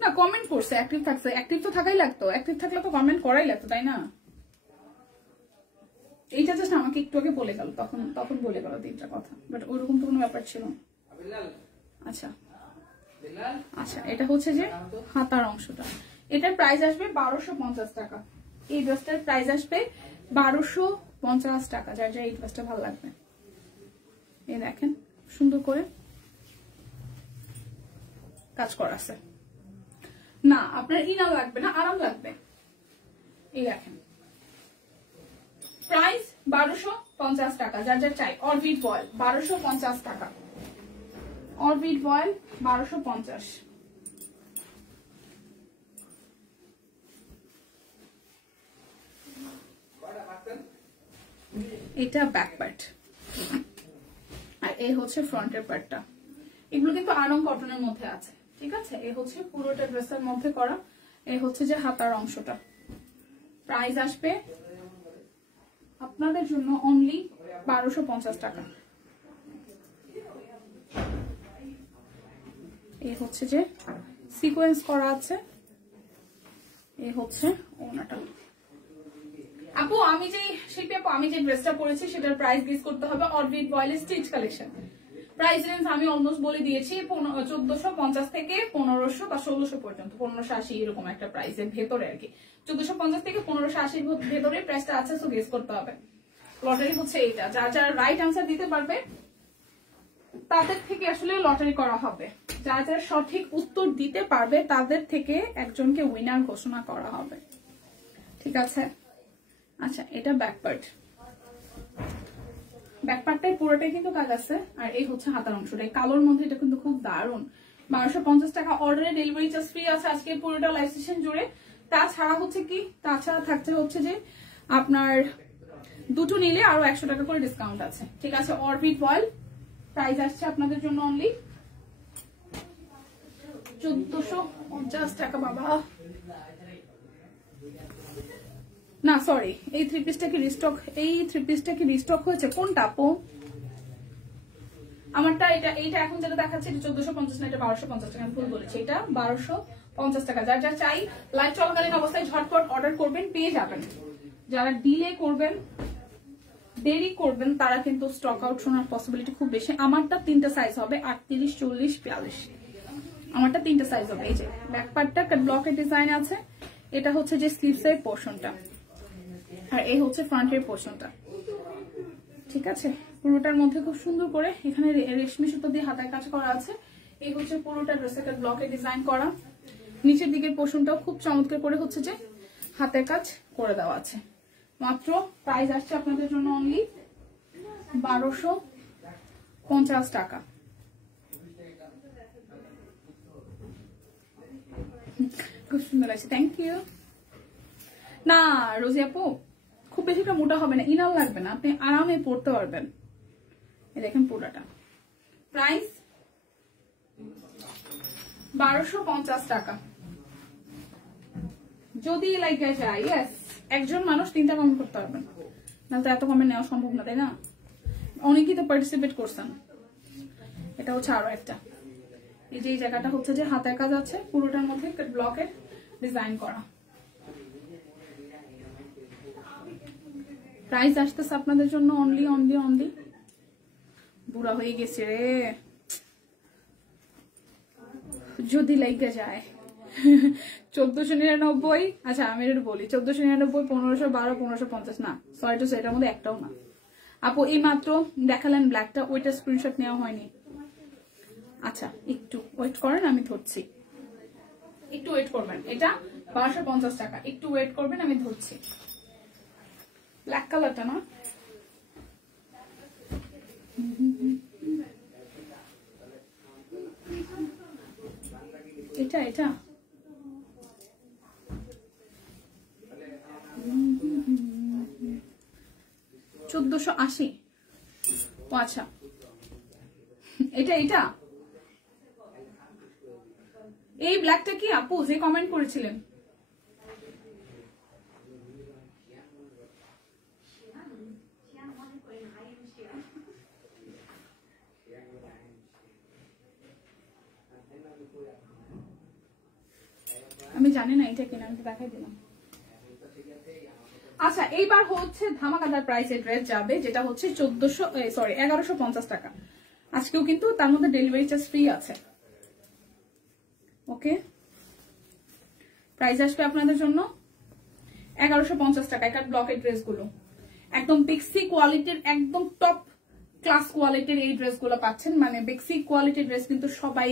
না, কমেন্ট করছে, অ্যাক্টিভ থাকছে, অ্যাক্টিভ তো থাকাই লাগতো, অ্যাক্টিভ থাকলে তো কমেন্ট করাই লাগতো, তাই না? এইটা জাস্ট আমাকে একটু আগে বলে গেল, তখন বলে গেল 3টা কথা, বাট ওইরকম তো কোনো ব্যাপার ছিল। আচ্ছা, এটা হচ্ছে যে হাতার অংশটা, এটার প্রাইস আসবে 1250 টাকা। এই ড্রেসটার প্রাইস আসবে 1250 টাকা। যার যার এই ড্রেসটা ভালো লাগবে, এই দেখেন সুন্দর করে কাজ করা আছে। না, আপনার ইনার লাগবে না, আরাম লাগবে। এই দেখেন প্রাইস 1250 টাকা। যার যার চাই অরবিট বয়েল 1250 টাকা, অরবিট বয়েল 1250। এটা ব্যাক পার্ট, আর এই হচ্ছে ফ্রন্টের পার্টটা। এগুলো কিন্তু আরং কটনের মধ্যে আছে, ঠিক আছে? এই হচ্ছে পুরোটা ড্রেসের মধ্যে করা, এই হচ্ছে যে হাতার অংশটা। প্রাইস আসবে আপনাদের জন্য অনলি 1250 টাকা। এই হচ্ছে যে সিকোয়েন্স করা আছে, এই হচ্ছে ওনাটা। আপু আমি যে ড্রেসটা পরেছি সেটার প্রাইস গেস করতে হবে। Orbit voile stitch collection, price range আমি অলমোস্ট বলে দিয়েছি 1450 থেকে 1500 বা 1600 পর্যন্ত, 1580 এরকম একটা প্রাইসের ভেতরে আর কি। 1450 থেকে 1580 ভেতরে প্রাইসটা আছে, সো গেস করতে হবে। লটারি হচ্ছে এইটা, যারা রাইট আনসার দিতে পারবে তাদের থেকে আসলে লটারি করা হবে। যারা সঠিক উত্তর দিতে পারবে তাদের থেকে একজনকে উইনার ঘোষণা করা হবে, ঠিক আছে? আচ্ছা, এটা ব্যাকপার্ট, ব্যাকপার্টটাই পুরোটাই কিন্তু কাজ আছে। আর এই হচ্ছে হাতার অংশটা, এই কালোর মধ্যে এটা কিন্তু খুব দারুণ। 1250 টাকা অর্ডারে ডেলিভারি চার্জ ফ্রি আছে আজকে পুরোটা লাইভ সেশন জুড়ে। তাছাড়া হচ্ছে কি, তাছাড়া থাকছে হচ্ছে যে আপনার দুটো নিলে আরো 100 টাকা করে ডিসকাউন্ট আছে, ঠিক আছে? অরবিট অয়েল প্রাইস আসছে আপনাদের জন্য অনলি 1450 টাকা। বাবা না, সরি, এই থ্রি পিসটা কি রিস্টক? এই থ্রি পিসটা কি রিস্টক হয়েছে? কোনটা আপু? আমারটা এইটা এখন যেটা দেখাচ্ছে এটা 1450 না, এটা 1250 টাকা। আমি ভুল বলেছি, এটা 1250 টাকা। যার যা চাই লাইভ চলাকালীন অবস্থায় ঝটপট অর্ডার করবেন, পেয়ে যাবেন। যারা ডিলে করবেন, দেরি করবেন, তারা কিন্তু স্টক আউট শোনার পসিবিলিটি খুব বেশি। আমারটা 3টা সাইজ হবে, 38, 40, 42। আমারটা 3টা সাইজ হবে। এই যে ব্যাক পার্টটা ব্লকের ডিজাইন আছে, এটা হচ্ছে যে স্লিভস এর পোর্শনটা, আর এই হচ্ছে ফ্রন্টের পোর্শনটা, ঠিক আছে? পুরোটার মধ্যে খুব সুন্দর করে এখানে রেশমি সুতো দিয়ে হাতার কাজ করা আছে। এই হচ্ছে পুরোটা ড্রেসের ব্লকে ডিজাইন করা। নিচের দিকের পোর্শনটাও খুব চমৎকার করে হচ্ছে যে হাতের কাজ করে দেওয়া আছে। মাত্র প্রাইস আসছে আপনাদের জন্য অনলি 1250 টাকা। খুব সুন্দর আছে, থ্যাংক ইউ। না রোজি আপু, খুব বেশি একটা মোটা হবে না, ইনার লাগবে না, আপনি আরামে পড়তে পারবেন। এই দেখেন পুরোটা প্রাইস 1250 টাকা। যদি লাগে যায়, ইয়েস, একজন মানুষ 3টা কমেন্ট করতে পারবেন, না তো এত কমেন্ট নেওয়া সম্ভব না, তাই না? অনেকেই তো পার্টিসিপেট করছেন। এটা হচ্ছে আরো একটা, এই যে এই জায়গাটা হচ্ছে যে হাতের কাজ আছে, পুরোটার মধ্যে ব্লকের ডিজাইন করা। প্রাইস আসতেছে আপনাদের জন্য অনলি অনলি অনলি, বুড়া হয়ে গেছে রে, যদি লাইগা যায় 1499। আচ্ছা আমি এটা বলি, 1499, 1512, 1550 না, সরি টু সে, এটার মধ্যে একটাও না। আপু এই মাত্র দেখালেন ব্ল্যাকটা, ওইটা স্ক্রিনশট নেওয়া হয়নি। আচ্ছা একটু ওয়েট করেন, আমি ধরছি, একটু ওয়েট করবেন। এটা 1250 টাকা, একটু ওয়েট করবেন, আমি ধরছি। ব্ল্যাক কালারটা না, এটা এটা 1480। ও আচ্ছা, এটা এটা এই ব্ল্যাকটা কি আপু যে কমেন্ট করেছিলেন? আমি জানি না এটা কিনা, আমি তো দেখাই দিলাম। আচ্ছা এইবার হচ্ছে ধামাকাদার প্রাইসের ড্রেস যাবে, যেটা হচ্ছে 1150 টাকা। আজকেও কিন্তু তার মধ্যে ডেলিভারি চার্জ ফ্রি আছে। ওকে, প্রাইস আসবে আপনাদের জন্য 1150 টাকা। এটা ব্লকের ড্রেসগুলো একদম বেক্সি কোয়ালিটির, একদম টপ ক্লাস কোয়ালিটির এই ড্রেসগুলো পাচ্ছেন। মানে বেক্সি কোয়ালিটির ড্রেস কিন্তু সবাই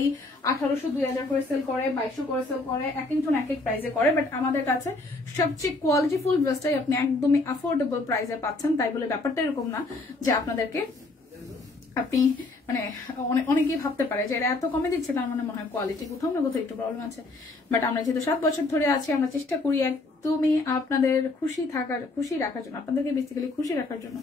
1800, 2000 করে সেল করে, 2200 করে সেল করে, এক একজন এক এক প্রাইসে করে। বাট আমাদের কাছে সবচেয়ে কোয়ালিটিফুল ড্রেসটাই আপনি একদমই অ্যাফোর্ডেবল প্রাইসে পাচ্ছেন। তাই বলে ব্যাপারটা এরকম না যে আপনাদেরকে আপনি মানে অনেকেই ভাবতে পারে যে এটা এত কমে দিচ্ছে, তার মানে মনে হয় কোয়ালিটি কোথাও না কোথাও একটু প্রবলেম আছে। বাট আমরা যেহেতু 7 বছর ধরে আছি, আমরা চেষ্টা করি একদমই আপনাদের খুশি রাখার জন্য, আপনাদেরকে বেসিক্যালি খুশি রাখার জন্য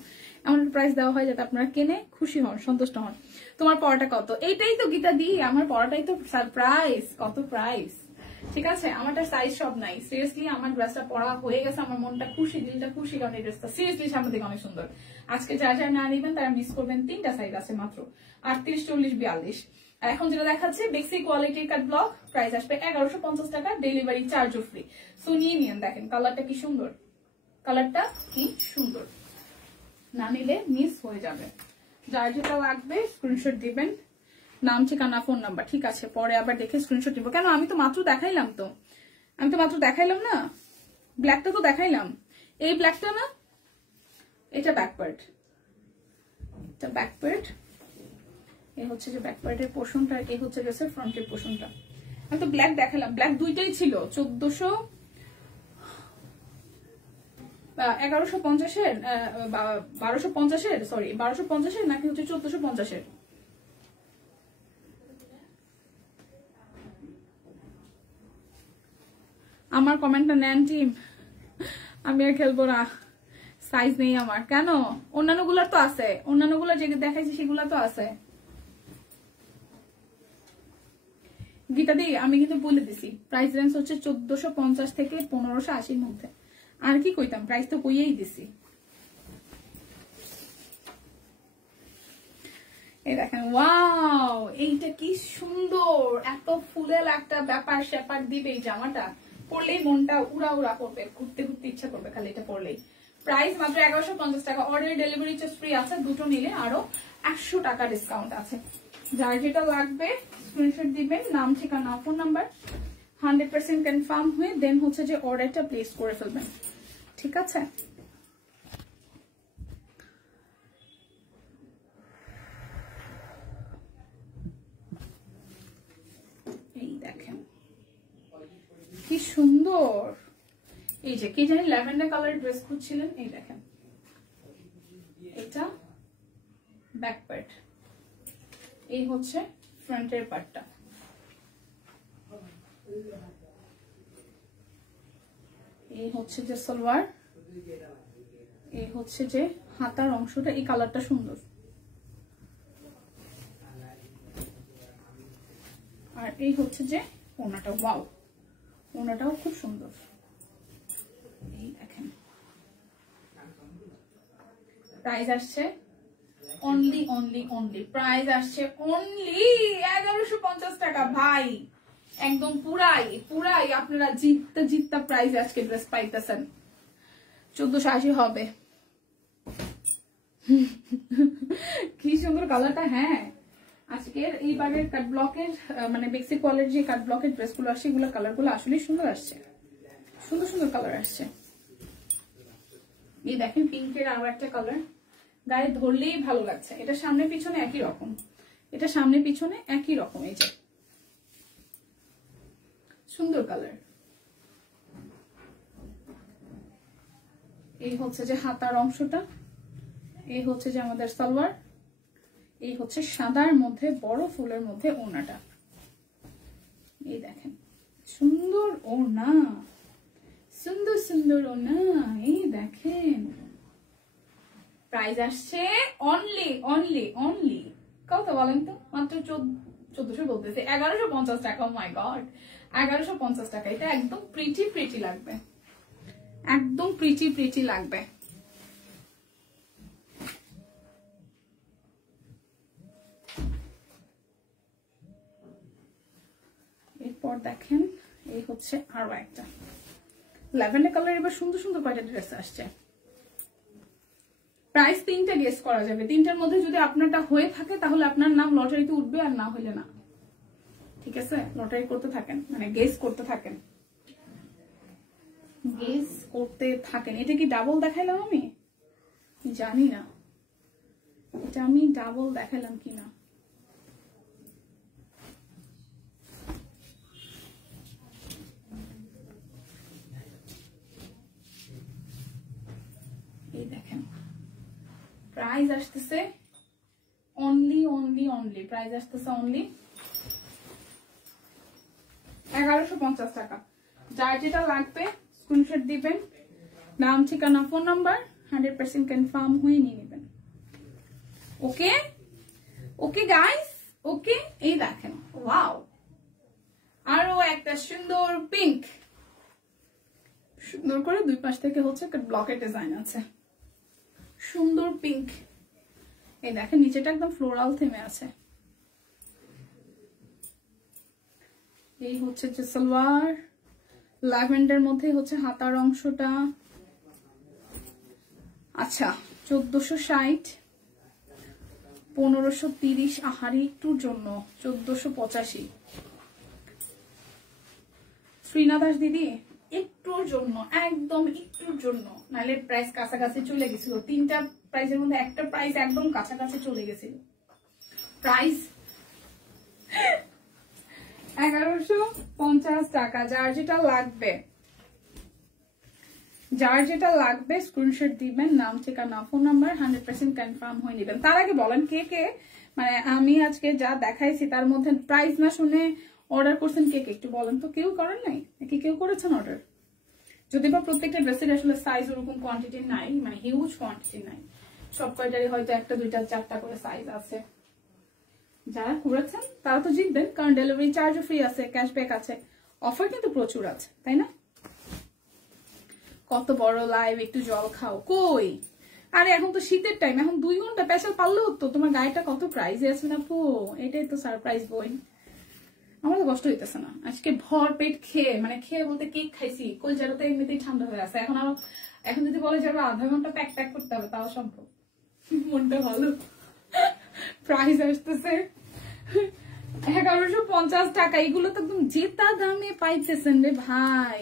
এমন প্রাইস দেওয়া হয় যাতে আপনারা কিনে খুশি হন, সন্তুষ্ট হন। তোমার পড়াটা কত? এইটাই তো গীতা দি, আমার পড়াটাই তো সারপ্রাইজ। কত প্রাইস? ঠিক আছে, আমারটা সাইজ সব নাই। সিরিয়াসলি আমার ড্রেসটা পরা হয়ে গেছে, আমার মনটা খুশি, দিলটা খুশি, কারণ এই ড্রেসটা সিরিয়াসলি সামনে থেকে অনেক সুন্দর। আজকে যারা না নিবেন তারা মিস করবেন। 3টা সাইজ আছে মাত্র, 38, 40, 42। আর এখন যেটা দেখাচ্ছে বেক্সি কোয়ালিটির কাট ব্লক, প্রাইস আসবে 1150 টাকা, ডেলিভারি চার্জও ফ্রি। সো নিয়ে নিন, দেখেন কালারটা কি সুন্দর, কালারটা কি সুন্দর, না নিলে মিস হয়ে যাবে। যার যেটা লাগবে স্ক্রিনশট দিবেন, নাম ঠিকানা ফোন নাম্বার। ঠিক আছে, পরে আবার দেখে স্ক্রিনশট দিব। কেন, আমি তো মাত্র দেখাইলাম, না, ব্ল্যাকটা তো দেখাইলাম। এই ব্ল্যাকটা না, এটা ব্যাকপার্ট, এটা ব্যাকপার্ট। এই হচ্ছে যে ব্যাকপার্টের পোর্শনটা, আর এই হচ্ছে গেছে ফ্রন্টের পোর্শনটা। আমি তো ব্ল্যাক দেখালাম, ব্ল্যাক দুইটাই ছিল 1150-এর 1250-এর, সরি 1250-এর নাকি হচ্ছে 1450-এর। আমার কমেন্টটা নেন টিম, আমি আর খেলবো না, সাইজ নেই আমার। কেন, অন্যান্যগুলার তো আছে, অন্যান্যগুলা যে দেখাইছি সেগুলা তো আছে। গীতা দি আমি কিন্তু বলে দিছি প্রাইস রেঞ্জ হচ্ছে 1450 থেকে 1580-র মধ্যে। আর কি কইতাম, প্রাইস তো কইয়েই দিছি। এই দেখেন, ওয়াও, এইটা কি সুন্দর, এত ফুলের একটা ব্যাপার স্যাপার দিবে এই জামাটা। পরলেই মনটা উড়া উড়া করবে, ঘুরতে ঘুরতে ইচ্ছা করবে খালি এটা পরলেই। প্রাইস মাত্র 1150 টাকা। অর্ডার ডেলিভারি চার্জ ফ্রি আছে, দুটো নিলে আরো 100 টাকা ডিসকাউন্ট আছে। যার যেটা লাগবে স্ক্রিনশট দিবেন, নাম ঠিকানা ফোন নাম্বার, 100% কনফার্ম হয়ে দেন হচ্ছে যে অর্ডারটা প্লেস করে ফেলবেন। ঠিক আছে, এই দেখেন কি সুন্দর। এই যে কি জানি ল্যাভেন্ডার কালার ড্রেস খুঁজছিলেন, এই দেখেন এটা ব্যাক পার্ট, এই হচ্ছে ফ্রন্টের পার্টটা। এই হচ্ছে যে সালোয়ার, এই হচ্ছে যে হাতার অংশটা, এই কালারটা সুন্দর। আর এই হচ্ছে যে ওনাটা, ওয়াও, ওনাটাও খুব সুন্দর। এই দেখেন প্রাইস আসছে অনলি প্রাইস আসছে অনলি 1150 টাকা। ভাই একদম পুরাই আপনারা জিততা প্রাইস আজকে ড্রেস পাইতেছেন। 1480 হবে। কি সুন্দর কালারটা। হ্যাঁ, আজকের এইবারের কাট ব্লকের মানে বেসিক কোয়ালিটির যে কাট ব্লকের ড্রেসগুলো আসছে, এগুলো কালারগুলো আসলে সুন্দর আসছে, সুন্দর কালার আসছে। এই দেখেন পিঙ্কের আরো একটা কালার, গায়ে ধরলেই ভালো লাগছে। এটা সামনে পিছনে একই রকম, এটা সামনে পিছনে একই রকম। এই যে সুন্দর কালার। এই হচ্ছে যে হাতার অংশটা, এই হচ্ছে যে আমাদের সালোয়ার, এই হচ্ছে সাদার মধ্যে বড় ফুলের মধ্যে ওড়নাটা। এই দেখেন সুন্দর ওড়না, সুন্দর ওড়না। এই দেখেন প্রাইস আসছে অনলি কত বলেন তো, মাত্র 1400 বলতেছে, 1150 টাকা। মাই গড, 1150 টাকা। এটা একদম প্রিটি লাগবে, একদম প্রিটি লাগবে। এরপর দেখেন এই হচ্ছে আরো একটা ল্যাভেন্ডার কালার। এবার সুন্দর কয়টা ড্রেস আসছে। প্রাইস 3টা গেস করা যাবে, 3টার মধ্যে যদি আপনারটা হয়ে থাকে তাহলে আপনার নাম লটারিতে উঠবে, আর না হলে না। ঠিক আছে, লটারি করতে থাকেন, মানে গেস করতে থাকেন, এটা কি ডাবল দেখাইলাম আমি জানি না, এটা আমি ডাবল দেখাইলাম কিনা। এই দেখেন প্রাইস আসতেছে অনলি প্রাইস আসতেছে অনলি 1150 টাকা। যার যেটা লাগবে স্ক্রিনশট দিবেন, নাম ঠিকানা ফোন নাম্বার, 100% কনফার্ম হয়ে নিয়ে নেবেন। ওকে গাইস, ওকে। এই দেখেন ওয়াও, আরো একটা সুন্দর পিঙ্ক, সুন্দর করে দুই পাশ থেকে হচ্ছে ব্লকের ডিজাইন আছে, সুন্দর পিঙ্ক। এই দেখেন নিচেটা একদম ফ্লোরাল থেমে আছে। এই হচ্ছে যে সালোয়ার, ল্যাভেন্ডার মধ্যে হচ্ছে হাতার অংশটা। আচ্ছা 1460, 1530 আহারি একটুর জন্য 1485। শ্রীনা দাস দিদি একটুর জন্য, একদম একটুর জন্য, নাহলে প্রাইস কাছাকাছি চলে গেছিল। 3টা প্রাইসের মধ্যে একটা প্রাইস একদম কাছাকাছি চলে গেছিল। প্রাইস 1150 টাকা। যার যেটা লাগবে, যার যেটা লাগবে স্ক্রিনশট দিবেন, নাম ঠিকানা ফোন নাম্বার 100% কনফার্ম হয়ে নেবেন। তার আগে বলেন কে কে মানে আমি আজকে যা দেখাইছি তার মধ্যে প্রাইস না শুনে অর্ডার করছেন কে কে, একটু বলেন তো। কেউ করেন নাই নাকি কেউ করেছেন অর্ডার? যদি বা প্রত্যেকটা ড্রেসের আসলে সাইজ ওরকম কোয়ান্টিটি নাই, মানে হিউজ কোয়ান্টিটি নাই, সব কয়টারই হয়তো 1টা 2টা 4টা করে সাইজ আছে। যারা করেছেন তারা তো জিতবেন, কারণ ডেলিভারি চার্জও ফ্রি আছে, ক্যাশব্যাক আছে, অফার কিন্তু প্রচুর আছে, তাই না? কত বড় লাইভ, একটু জল খাও কই। আরে এখন তো শীতের টাইম, এখন 2 ঘন্টা স্পেশাল পারলে হতো। তোমার গাড়িটা কত প্রাইজে আছে না পো, এটাই তো সারপ্রাইজ বই। আমার তো কষ্ট হইতেছে না আজকে, ভর পেট খেয়ে, মানে খেয়ে বলতে কেক খাইছি, কলজাটা তো এমনিতেই ঠান্ডা হয়ে আছে। এখন যদি বলে যাবে আধা ঘন্টা প্যাক করতে হবে, তাও সম্ভব। মনটা ভালো। প্রাইস আসতেছে 1150 টাকা। এগুলো তো একদম জেতা দামে পাইতেছেন রে ভাই।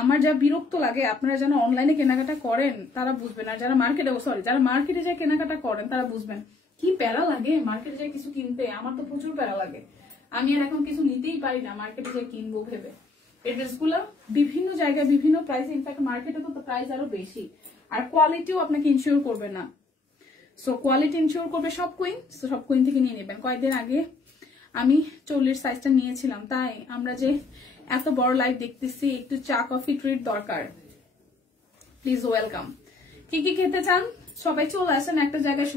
আমার যা বিরক্ত লাগে, আপনারা যারা অনলাইনে কেনাকাটা করেন তারা বুঝবেন, আর যারা যারা মার্কেটে যায় কেনাকাটা করেন তারা বুঝবেন কি প্যারা লাগে মার্কেটে যায় কিছু কিনতে। আমার তো প্রচুর প্যারা লাগে, আমি আর এখন কিছু নিতেই পারি না মার্কেটে যায় কিনবো ভেবে। এই ড্রেসগুলো বিভিন্ন জায়গায় বিভিন্ন প্রাইসে, ইনফ্যাক্ট মার্কেটে তো প্রাইস আরো বেশি, আর কোয়ালিটিও আপনাকে ইনশিওর করবে না। সো কোয়ালিটি ইনশিওর করবে সব কুইন, সব কুইন থেকে নিয়ে নেবেন। কয়েকদিন আগে আমি 40 সাইজটা নিয়েছিলাম, তাই আমরা যে এত বড় লাইভ দেখতেছি, একটু চা কফি ট্রিট দরকার। Please welcome. কি কি খেতে চান সবাই চলে আসেন একটা জায়গায়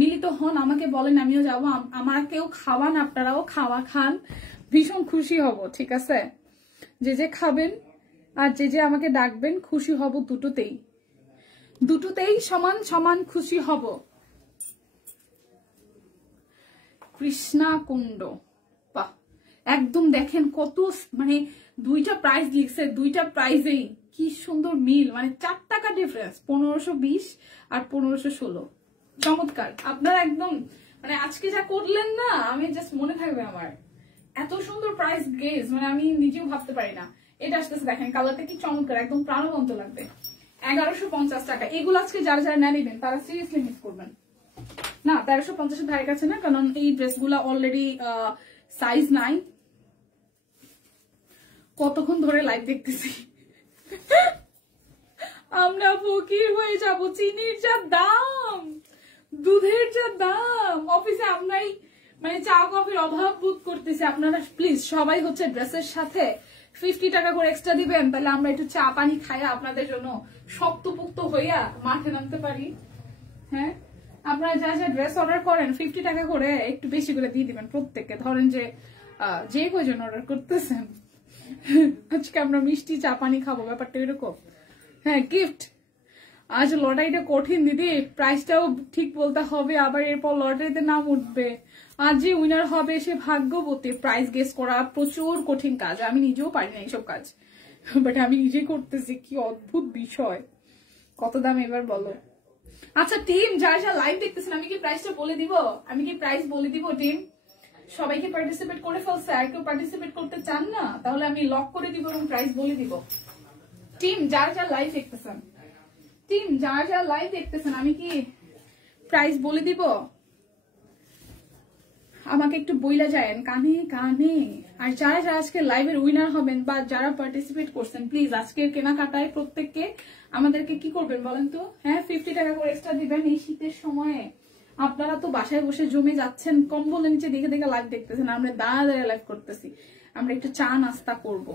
মিলিত হন, আমাকে বলেন, আমিও যাবো, আমাকেও খাওয়ান, আপনারাও খাওয়া খান, ভীষণ খুশি হব। ঠিক আছে, যে যে খাবেন আর যে যে আমাকে ডাকবেন খুশি হব, দুটোতেই সমান সমান খুশি হব। কৃষ্ণা কুণ্ড, বাহ, একদম দেখেন কত, মানে 2টা প্রাইস লিখছে, 2টা প্রাইসেই কি সুন্দর মিল, মানে 4 টাকা ডিফারেন্স, 1520 আর 1516। চমৎকার। আপনারা একদম মানে আজকে যা করলেন না, আমি জাস্ট মনে থাকবে আমার। এত সুন্দর প্রাইস গেজ, মানে আমি নিজেও ভাবতে পারি না। এটা আসতেছে দেখেন, কালারটা কি চমৎকার, একদম প্রাণবন্ত লাগবে। 1150 টাকা। এগুলো আজকে যারা যারা নেবেন তারা সিরিয়াসলি মিস করবেন না। 1350 ধারে কাছে না, কারণ এই ড্রেসগুলা অলরেডি সাইজ নাই। কতক্ষণ ধরে লাইভ দেখতেছি, আমরা ফকির হয়ে যাব। চিনির যা দাম, দুধের যা দাম, অফিসে আমরাই মানে চা কফির অভাব বোধ করতেছি। আপনারা প্লিজ সবাই হচ্ছে ড্রেসের সাথে 50 টাকা করে এক্সট্রা দিবেন, তাহলে আমরা একটু চা পানি খাইয়া আপনাদের জন্য শক্তপুক্ত হইয়া মাঠে নামতে পারি। হ্যাঁ, আপনারা যা যা ড্রেস অর্ডার করেন 50 টাকা করে একটু বেশি করে দিয়ে দিবেন প্রত্যেককে। ধরেন যে কয়জন অর্ডার করতেছেন, আজকে আমরা মিষ্টি চা পানি খাবো, ব্যাপারটা এরকম। হ্যাঁ, গিফট। আজ লটারিটা কঠিন দিদি, প্রাইসটাও ঠিক বলতে হবে, আবার এরপর লটারিতে নাম উঠবে। আজ যে উইনার হবে সে ভাগ্যবতী। প্রাইস গেস করা প্রচুর কঠিন কাজ, আমি নিজেও পারি না এইসব কাজ, বাট আমি নিজেই করতেছি। কি অদ্ভুত বিষয়। কত দাম এবার বলো? আচ্ছা টিম, যারা যারা লাইভ দেখতেছেন, আমি কি প্রাইসটা বলে দিব? টিম সবাইকে পার্টিসিপেট করে ফেলছে, আর কেউ পার্টিসিপেট করতে চান না? তাহলে আমি লক করে দিব এবং প্রাইস বলে দিব। টিম যারা যারা লাইভ দেখতেছেন, আমি কি প্রাইস বলে দিব? আমাকে একটু বইলা যায়েন কানে কানে। আর যারা যারা আজকে লাইভের উইনার হবেন বা যারা পার্টিসিপেট করছেন, প্লিজ আজকের কেনাকাটায় প্রত্যেককে আমাদেরকে কি করবেন বলেন তো? হ্যাঁ, 50 টাকা করে এক্সট্রা দিবেন। এই শীতের সময়ে আপনারা তো বাসায় বসে জমে যাচ্ছেন, কম্বলের নিচে দেখে দেখে লাইভ দেখতেছেন, আমরা দাঁড়িয়ে লাইভ করতেছি। আমরা একটু চা নাস্তা করবো।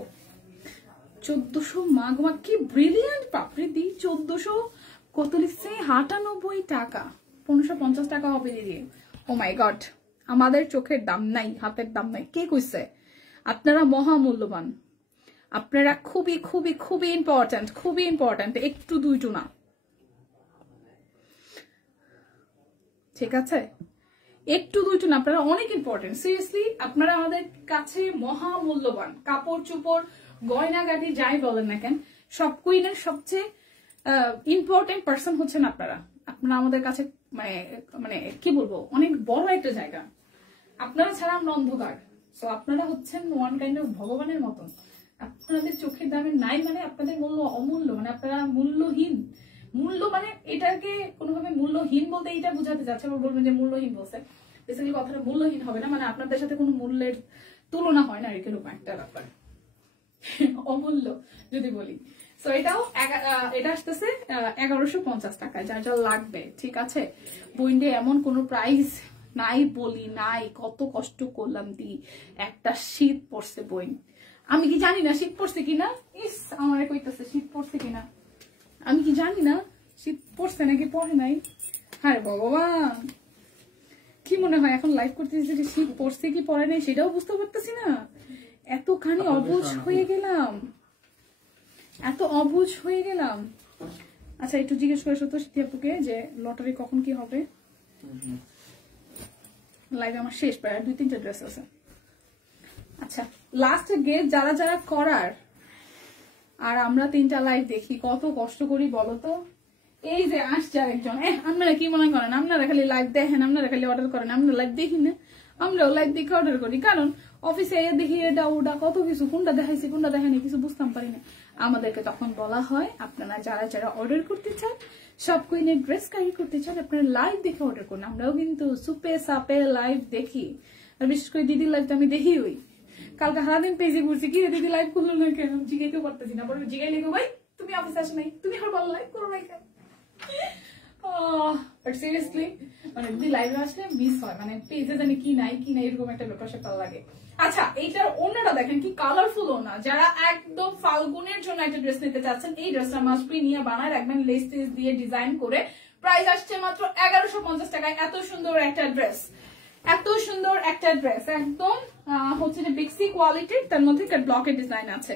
1400 মাগমা, কি ব্রিলিয়ান্ট পাপড়ি দি। 1400 কত লিখছে? 98 টাকা। 1550 টাকা হবে দিদি। ও মাই গড, আমাদের চোখের দাম নাই, হাতের দাম নাই। কে কইছে? আপনারা মহামূল্যবান, আপনারা খুবই খুবই খুবই ইম্পর্টেন্ট, খুবই ইম্পর্টেন্ট। একটু দুইটু না, ঠিক আছে? একটু দুইটু না, আপনারা অনেক ইম্পর্টেন্ট। সিরিয়াসলি আপনারা আমাদের কাছে মহামূল্যবান। কাপড় চোপড় গয়নাগাটি যাই বলেন না কেন, সব কুইনের সবচেয়ে ইম্পর্টেন্ট পার্সন হচ্ছেন আপনারা। আপনারা আমাদের কাছে মানে মানে কি বলবো, অনেক বড় একটা জায়গা। আপনারা ছাড়া আমরা অন্ধকার। সো আপনারা হচ্ছেন ওয়ান কাইন্ড অফ ভগবানের মতন। আপনাদের চোখের দামে নাই মানে আপনাদের মূল্য অমূল্য, মানে আপনারা মূল্যহীন। মূল্য মানে এটাকে কোনোভাবে মূল্যহীন বলতে এটা বোঝাতে যাচ্ছে, আবার বলবেন যে মূল্যহীন বলছে, বেসিক্যালি কথাটা মূল্যহীন হবে না, মানে আপনাদের সাথে কোনো মূল্যের তুলনা হয় না এরকম একটা ব্যাপার, অমূল্য যদি বলি। সো এটাও এটা আসতেছে 1150 টাকায়, যার যা লাগবে। ঠিক আছে, বইন্ডে এমন কোনো প্রাইস নাই বলি নাই, কত কষ্ট করলাম দি একটা শীত পড়ছে বই। আমি কি জানি না শীত পড়ছে কিনা, ইস আমার কইতেছে শীত পড়ছে কিনা, আমি কি জানি না শীত পড়ছে নাকি পড়ে নাই। হ্যাঁ ভগবান, কি মনে হয় এখন লাইভ করতেছি যে শীত পড়ছে কি পড়ে নাই সেটাও বুঝতে পারতেছি না। এতখানি অবুঝ হয়ে গেলাম, এত অবুঝ হয়ে গেলাম। আচ্ছা একটু জিজ্ঞেস করে সত্য সিদ্ধি আপুকে যে লটারি কখন কি হবে। লাইভ আমার শেষ, প্রায় 2-3টা ড্রেস আছে। আচ্ছা লাস্ট গেট যারা যারা করার, আর আমরা 3টা লাইভ দেখি, কত কষ্ট করি বলতো। এই যে আসছে আরেকজন, আপনারা কি মনে করেন আপনারা খালি লাইভ দেখেন, আপনারা খালি অর্ডার করেন, আমরা লাইভ দেখি না? আমরাও লাইভ দেখে অর্ডার করি, কারণ অফিসে দেখি এটা ওটা কত কিছু, কোনটা দেখাইছি কোনটা দেখায়নি কিছু বুঝতাম পারি না। আমাদেরকে তখন বলা হয় আপনারা যারা যারা অর্ডার করতে চান, সব কুইনের ড্রেস ক্যারি করতে চান, আপনারা লাইভ দেখে অর্ডার করুন। আমরাও কিন্তু সুপে সাপে লাইভ দেখি, আর বিশেষ করে দিদির লাইভ তো আমি দেখি। ওই কালকে সারাদিন পেজে ঘুরছি, কি দিদি লাইভ করলো না কেন, জিগাইতেও পারতেছি না, বলো জিগাই লেগো ভাই তুমি অফিসে আসো নাই, তুমি আর ভালো লাইভ করো নাই কেন। বাট সিরিয়াসলি মানে যদি লাইভে আসলে মিস হয়, মানে পেজে জানি কি নাই এরকম একটা ব্যাপার সেপার লাগে। আচ্ছা এইটার ওনাটা দেখেন কি কালারফুল ওনা, যারা একদম ফাল্গুনের জন্য একটা ড্রেস নিতে চাচ্ছেন, এই ড্রেসটা মাস্ট বি নিয়ে বানায় রাখবেন, লেস টেস দিয়ে ডিজাইন করে। প্রাইস আসছে মাত্র 1150 টাকায়। এত সুন্দর একটা ড্রেস, এত সুন্দর একটা ড্রেস, একদম হচ্ছে যে বেক্সি কোয়ালিটির, তার মধ্যে ব্লকের ডিজাইন আছে।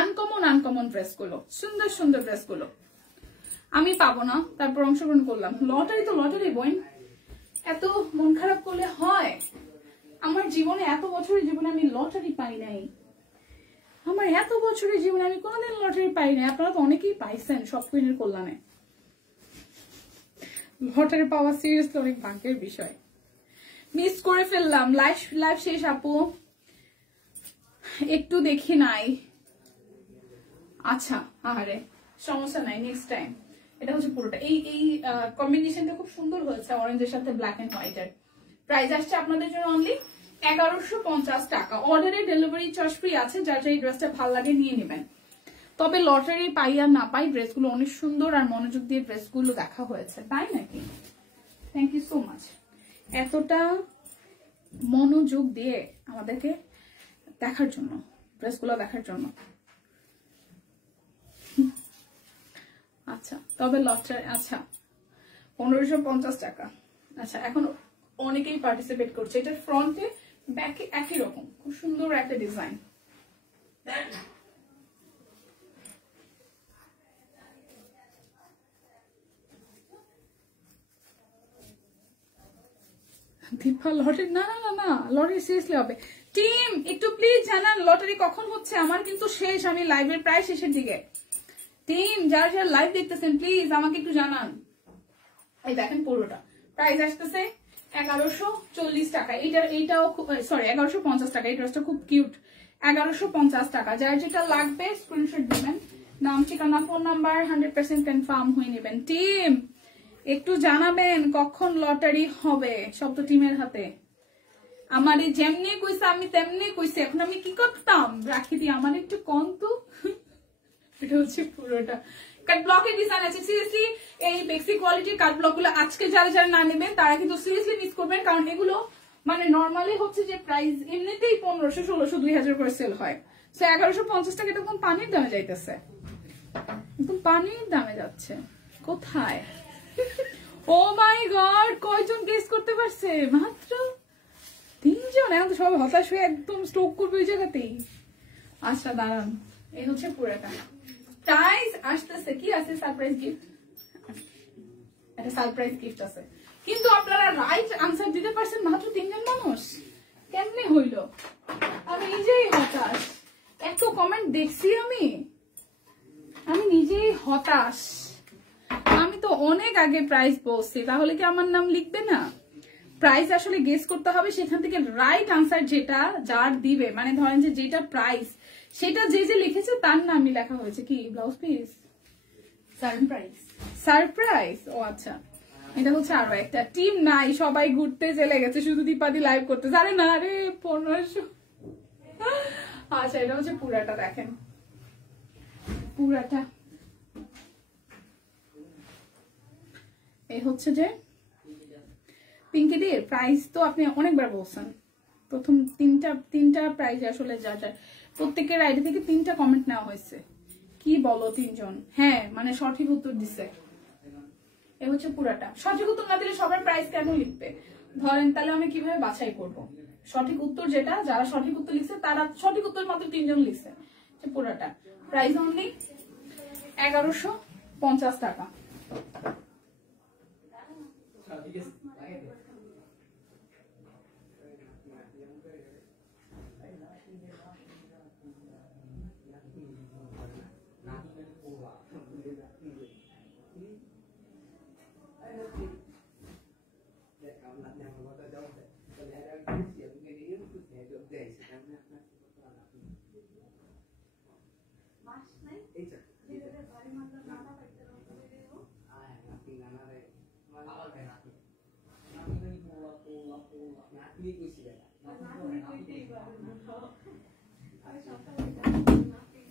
আনকমন ড্রেস গুলো, সুন্দর সুন্দর ড্রেস গুলো আমি পাবো না, তারপর অংশগ্রহণ করলাম। লটারি তো লটারি বোন, এত মন খারাপ করলে হয়? আমার জীবনে এত বছরের জীবনে আমি লটারি পাই নাই, আমার এত বছরের জীবনে আমি কোনোদিন লটারি পাই নাই। আপনারা তো অনেকেই পাইছেন সব কুইনের কল্যাণে। লটারি পাওয়া সিরিয়াসলি অনেক ভাগ্যের বিষয়। মিস করে ফেললাম লাইভ শেষ আপু, একটু দেখি নাই। আচ্ছা আরে সমস্যা নাই, নেক্সট টাইম। এটা হচ্ছে পুরোটা এই কম্বিনেশনটা খুব সুন্দর হয়েছে, অরেঞ্জের সাথে ব্ল্যাক এন্ড হোয়াইট এর। প্রাইস আসছে আপনাদের জন্য অনলি 1150 টাকা। অর্ডারে ডেলিভারি চার্জ ফ্রি আছে, যার এই ড্রেসটা ভালো লাগে নিয়ে নেবেন। তবে লটারি পাই আর না পাই, ড্রেসগুলো অনেক সুন্দর, আর মনোযোগ দিয়ে ড্রেসগুলো দেখা হয়েছে, তাই নাকি? থ্যাংক ইউ সো মাচ, এতটা মনোযোগ দিয়ে আমাদেরকে দেখার জন্য, ড্রেসগুলো দেখার জন্য। আচ্ছা তবে লটারি, আচ্ছা 1550 টাকা। আচ্ছা এখন অনেকেই পার্টিসিপেট করছে। এটার ফ্রন্টে ব্যাকে একই রকম খুব সুন্দর একটা ডিজাইন। দীপা লটারি, না না না না লটারি সিরিয়াসলি হবে। টিম একটু প্লিজ জানান লটারি কখন হচ্ছে, আমার কিন্তু শেষ, আমি লাইভের প্রায় শেষের দিকে। টিম যারা যারা লাইভ দেখতেছেন প্লিজ আমাকে একটু জানান। এই দেখেন পুরোটা প্রাইস আসতেছে 1140 টাকা। এইটাও সরি 1150 টাকা। এই ড্রেসটা খুব কিউট, 1150 টাকা। যার যেটা লাগবে স্ক্রিনশট দিবেন, নাম ঠিকানা ফোন নাম্বার 100% কনফার্ম হয়ে নেবেন। টিম একটু জানাবেন কখন লটারি হবে, সব তো টিমের হাতে। আমার যেমনি কইছে আমি তেমনি কইছি, এখন আমি কি করতাম রাখি দিই, আমার একটু কম তো। এটা হচ্ছে পুরোটা কাট ব্লকের ডিজাইন আছে। সিরিয়াসলি এই বেক্সি কোয়ালিটির কাট ব্লক গুলো আজকে যারা যারা না নেবেন তারা কিন্তু সিরিয়াসলি মিস করবেন, কারণ এগুলো মানে নর্মালি হচ্ছে যে প্রাইস এমনিতেই 1500, 1600, 2000 করে সেল হয়। সো 1150 টাকা একদম পানির দামে যাইতেছে, একদম পানির দামে যাচ্ছে। কোথায়? ও মাই গড, কয়জন গেস করতে পারছে? মাত্র 3 জন। এখন তো সব হতাশ হয়ে একদম স্ট্রোক করবে ওই জায়গাতেই। আচ্ছা দাঁড়ান, এই হচ্ছে পুরোটা প্রাইস আসতেছে। কি আছে? সারপ্রাইজ গিফট, একটা সারপ্রাইজ গিফট আছে। কিন্তু আপনারা রাইট আনসার দিতে পারছেন মাত্র 3 জন মানুষ। কেমনে হইল? আমি নিজেই হতাশ, এত কমেন্ট দেখছি আমি নিজেই হতাশ। আমি তো অনেক আগে প্রাইস বলছি, তাহলে কি আমার নাম লিখবে না? প্রাইস আসলে গেস করতে হবে, সেখান থেকে রাইট আনসার যেটা যার দিবে, মানে ধরেন যে যেটা প্রাইস সেটা যে যে লিখেছে তার নামই লেখা হয়েছে। কি ব্লাউজ পিস? সারপ্রাইজ। সারপ্রাইজ। ও আচ্ছা, এটা হচ্ছে আরো একটা টিম নাই, সবাই ঘুরতে চলে গেছে, শুধু দীপাদি লাইভ করতে। আরে না রে 1500। আচ্ছা এটা হচ্ছে পুরাটা, দেখেন পুরাটা এই হচ্ছে যে পিঙ্কি দিয়ে প্রাইস তো আপনি অনেকবার বলছেন। প্রথম তিনটা প্রাইস আসলে যা যায় প্রত্যেকের আইডি থেকে 3টা কমেন্ট নেওয়া হয়েছে। কি বলো 3 জন? হ্যাঁ মানে সঠিক উত্তর দিচ্ছে। এ হচ্ছে পুরাটা। সঠিক উত্তর না দিলে সবার প্রাইস কেন লিখবে? ধরেন তাহলে আমি কিভাবে বাছাই করব? সঠিক উত্তর যেটা, যারা সঠিক উত্তর লিখছে তারা সঠিক উত্তর মাত্র 3 জন লিখছে। পুরাটা প্রাইস অনলি 1150 টাকা।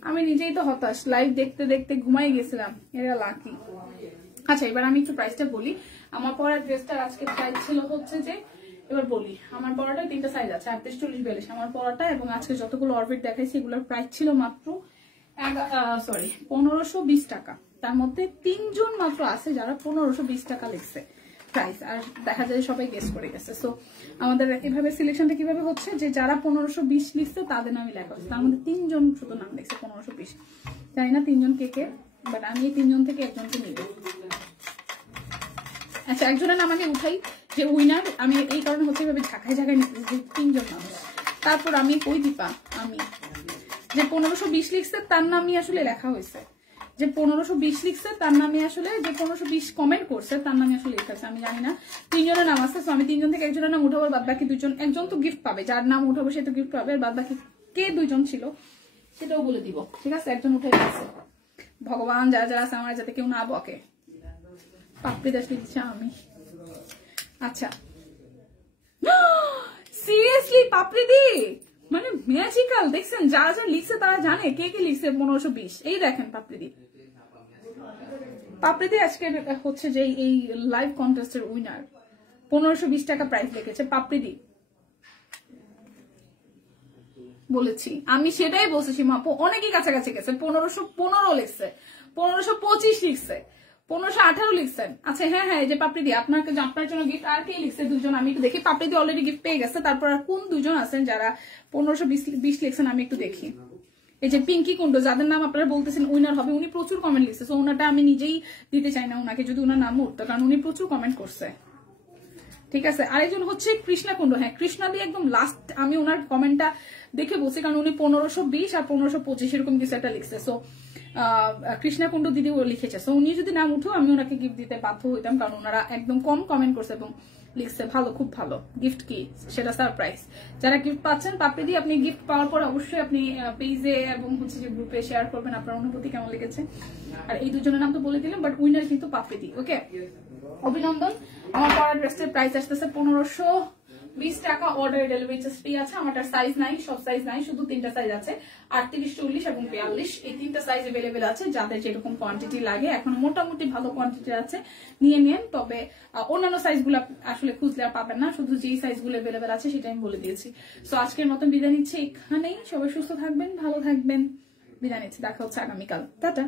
আমি নিজেই তো হতাশ, লাইভ দেখতে দেখতে ঘুমাই গেছিলাম, এরা লাকি। আচ্ছা এবার আমি একটু প্রাইসটা বলি। আমার পরার ড্রেসটার আজকে প্রাইস ছিল হচ্ছে যে, এবার বলি আমার পরাটা 3টা সাইজ আছে, 38, 40, 42। আমার পরাটা এবং আজকে যতগুলো অরবিট দেখাইছি এগুলোর প্রাইস ছিল মাত্র 1520 টাকা। তার মধ্যে 3 জন মাত্র আছে যারা 1520 টাকা লিখছে প্রাইস, আর দেখা যায় সবাই গেস করে গেছে। সো আমাদের এভাবে সিলেকশনটা কিভাবে হচ্ছে যে যারা 1520 লিখছে তাদের নামই লেখা হচ্ছে। তার মধ্যে 3 জন শুধু নাম লিখছে 1520। জানি না 3 জন কে কে, বাট আমি এই 3 জন থেকে একজনকে নিব। আচ্ছা একজনের নাম আগে উঠাই যে উইনার। আমি এই কারণে হচ্ছে এভাবে ঝাঁকায় ঝাঁকায় নিতেছি 3 জন মানুষ। তারপর আমি কই দিপা, আমি যে 1520 লিখছে তার নামই আসলে লেখা হয়েছে, যে 1520 লিখছে তার নামে আসলে, যে 1520 কমেন্ট করছে তার নামে আসলে লেখা আছে। আমি জানি না 3 জনের নাম আছে, আমি 3 জন থেকে একজনের নাম উঠাবো, বাদ বাকি 2 জন, একজন তো গিফট পাবে, যার নাম উঠাবো সে তো গিফট পাবে, আর বাদ বাকি কে 2 জন ছিল সেটাও বলে দিব। ঠিক আছে, একজন উঠে গেছে। ভগবান যারা যারা আছে আমার যাতে কেউ না বকে। পাপড়ি দাস লিখছে আমি। আচ্ছা সিরিয়াসলি পাপড়ি দি মানে ম্যাজিক্যাল, দেখছেন যারা যারা লিখছে তারা জানে কে কে লিখছে 1520। এই দেখেন পাপড়ি দি, পাপড়ি দি আজকে হচ্ছে যে এই লাইভ কন্টেস্টের উইনার। 1520 টাকা প্রাইস লিখেছে পাপড়ি দি। বলেছি আমি, সেটাই বলছি মাপু, অনেকেই কাছাকাছি গেছে। 1515 লিখছে, 1525 লিখছে, 1518 লিখছেন। আচ্ছা হ্যাঁ হ্যাঁ, এই যে পাপড়ি দি আপনার জন্য গিফট। আর কে লিখছে? 2 জন, আমি একটু দেখি। পাপড়ি দি অলরেডি গিফট পেয়ে গেছে। তারপর আর কোন 2 জন আছেন যারা 1520 লিখছেন আমি একটু দেখি। এই যে পিঙ্কি কুন্ডু, যাদের নাম আপনারা বলতেছেন উইনার হবে, উনি প্রচুর কমেন্ট লিখছে। সো ওনাটা আমি নিজেই দিতে চাই না ওনাকে যদি ওনার নাম উঠতো, কারণ উনি প্রচুর কমেন্ট করছে। ঠিক আছে, আরেকজন হচ্ছে কৃষ্ণা কুন্ডু। হ্যাঁ কৃষ্ণা দিয়ে একদম লাস্ট আমি ওনার কমেন্টটা দেখে বলছি, কারণ উনি 1520 আর 1525 এরকম কিছু একটা লিখছে। সো কৃষ্ণা কুন্ডু দিদি ও লিখেছে। সো উনি যদি নাম উঠো আমি ওনাকে গিফট দিতে বাধ্য হইতাম, কারণ ওনারা একদম কম কমেন্ট করছে এবং লিখছে ভালো, খুব ভালো। গিফট কি সেটা সারপ্রাইজ। যারা গিফট পাচ্ছেন পাপড়ি দি, আপনি গিফট পাওয়ার পর অবশ্যই আপনি পেজে এবং হচ্ছে যে গ্রুপে শেয়ার করবেন আপনার অনুভূতি কেমন লেগেছে। আর এই 2 জনের নাম তো বলে দিলাম, বাট উইনার কিন্তু পাপড়ি দি। ওকে, অভিনন্দন। আমার পরা ড্রেসের প্রাইস আসতেছে 1520 টাকা। অর্ডার ডেলিভারি চার্জ ফ্রি আছে। আমারটার সাইজ নাই, সব সাইজ নাই, শুধু 3টা সাইজ আছে, 38, 40 এবং 42। এই 3টা সাইজ अवेलेबल আছে। যাদের যেরকম কোয়ান্টিটি লাগে, এখন মোটামুটি ভালো কোয়ান্টিটি আছে, নিয়ে নেন। তবে অন্যান্য সাইজগুলো আসলে খুঁজলে আর পাবেন না, শুধু যেই সাইজগুলো अवेलेबल আছে সেটা আমি বলে দিয়েছি। সো আজকের মতন বিদায় নিচ্ছি এখানেই। সবাই সুস্থ থাকবেন, ভালো থাকবেন, বিদায় নিচ্ছি। দেখা হচ্ছে আগামীকাল। টাটা।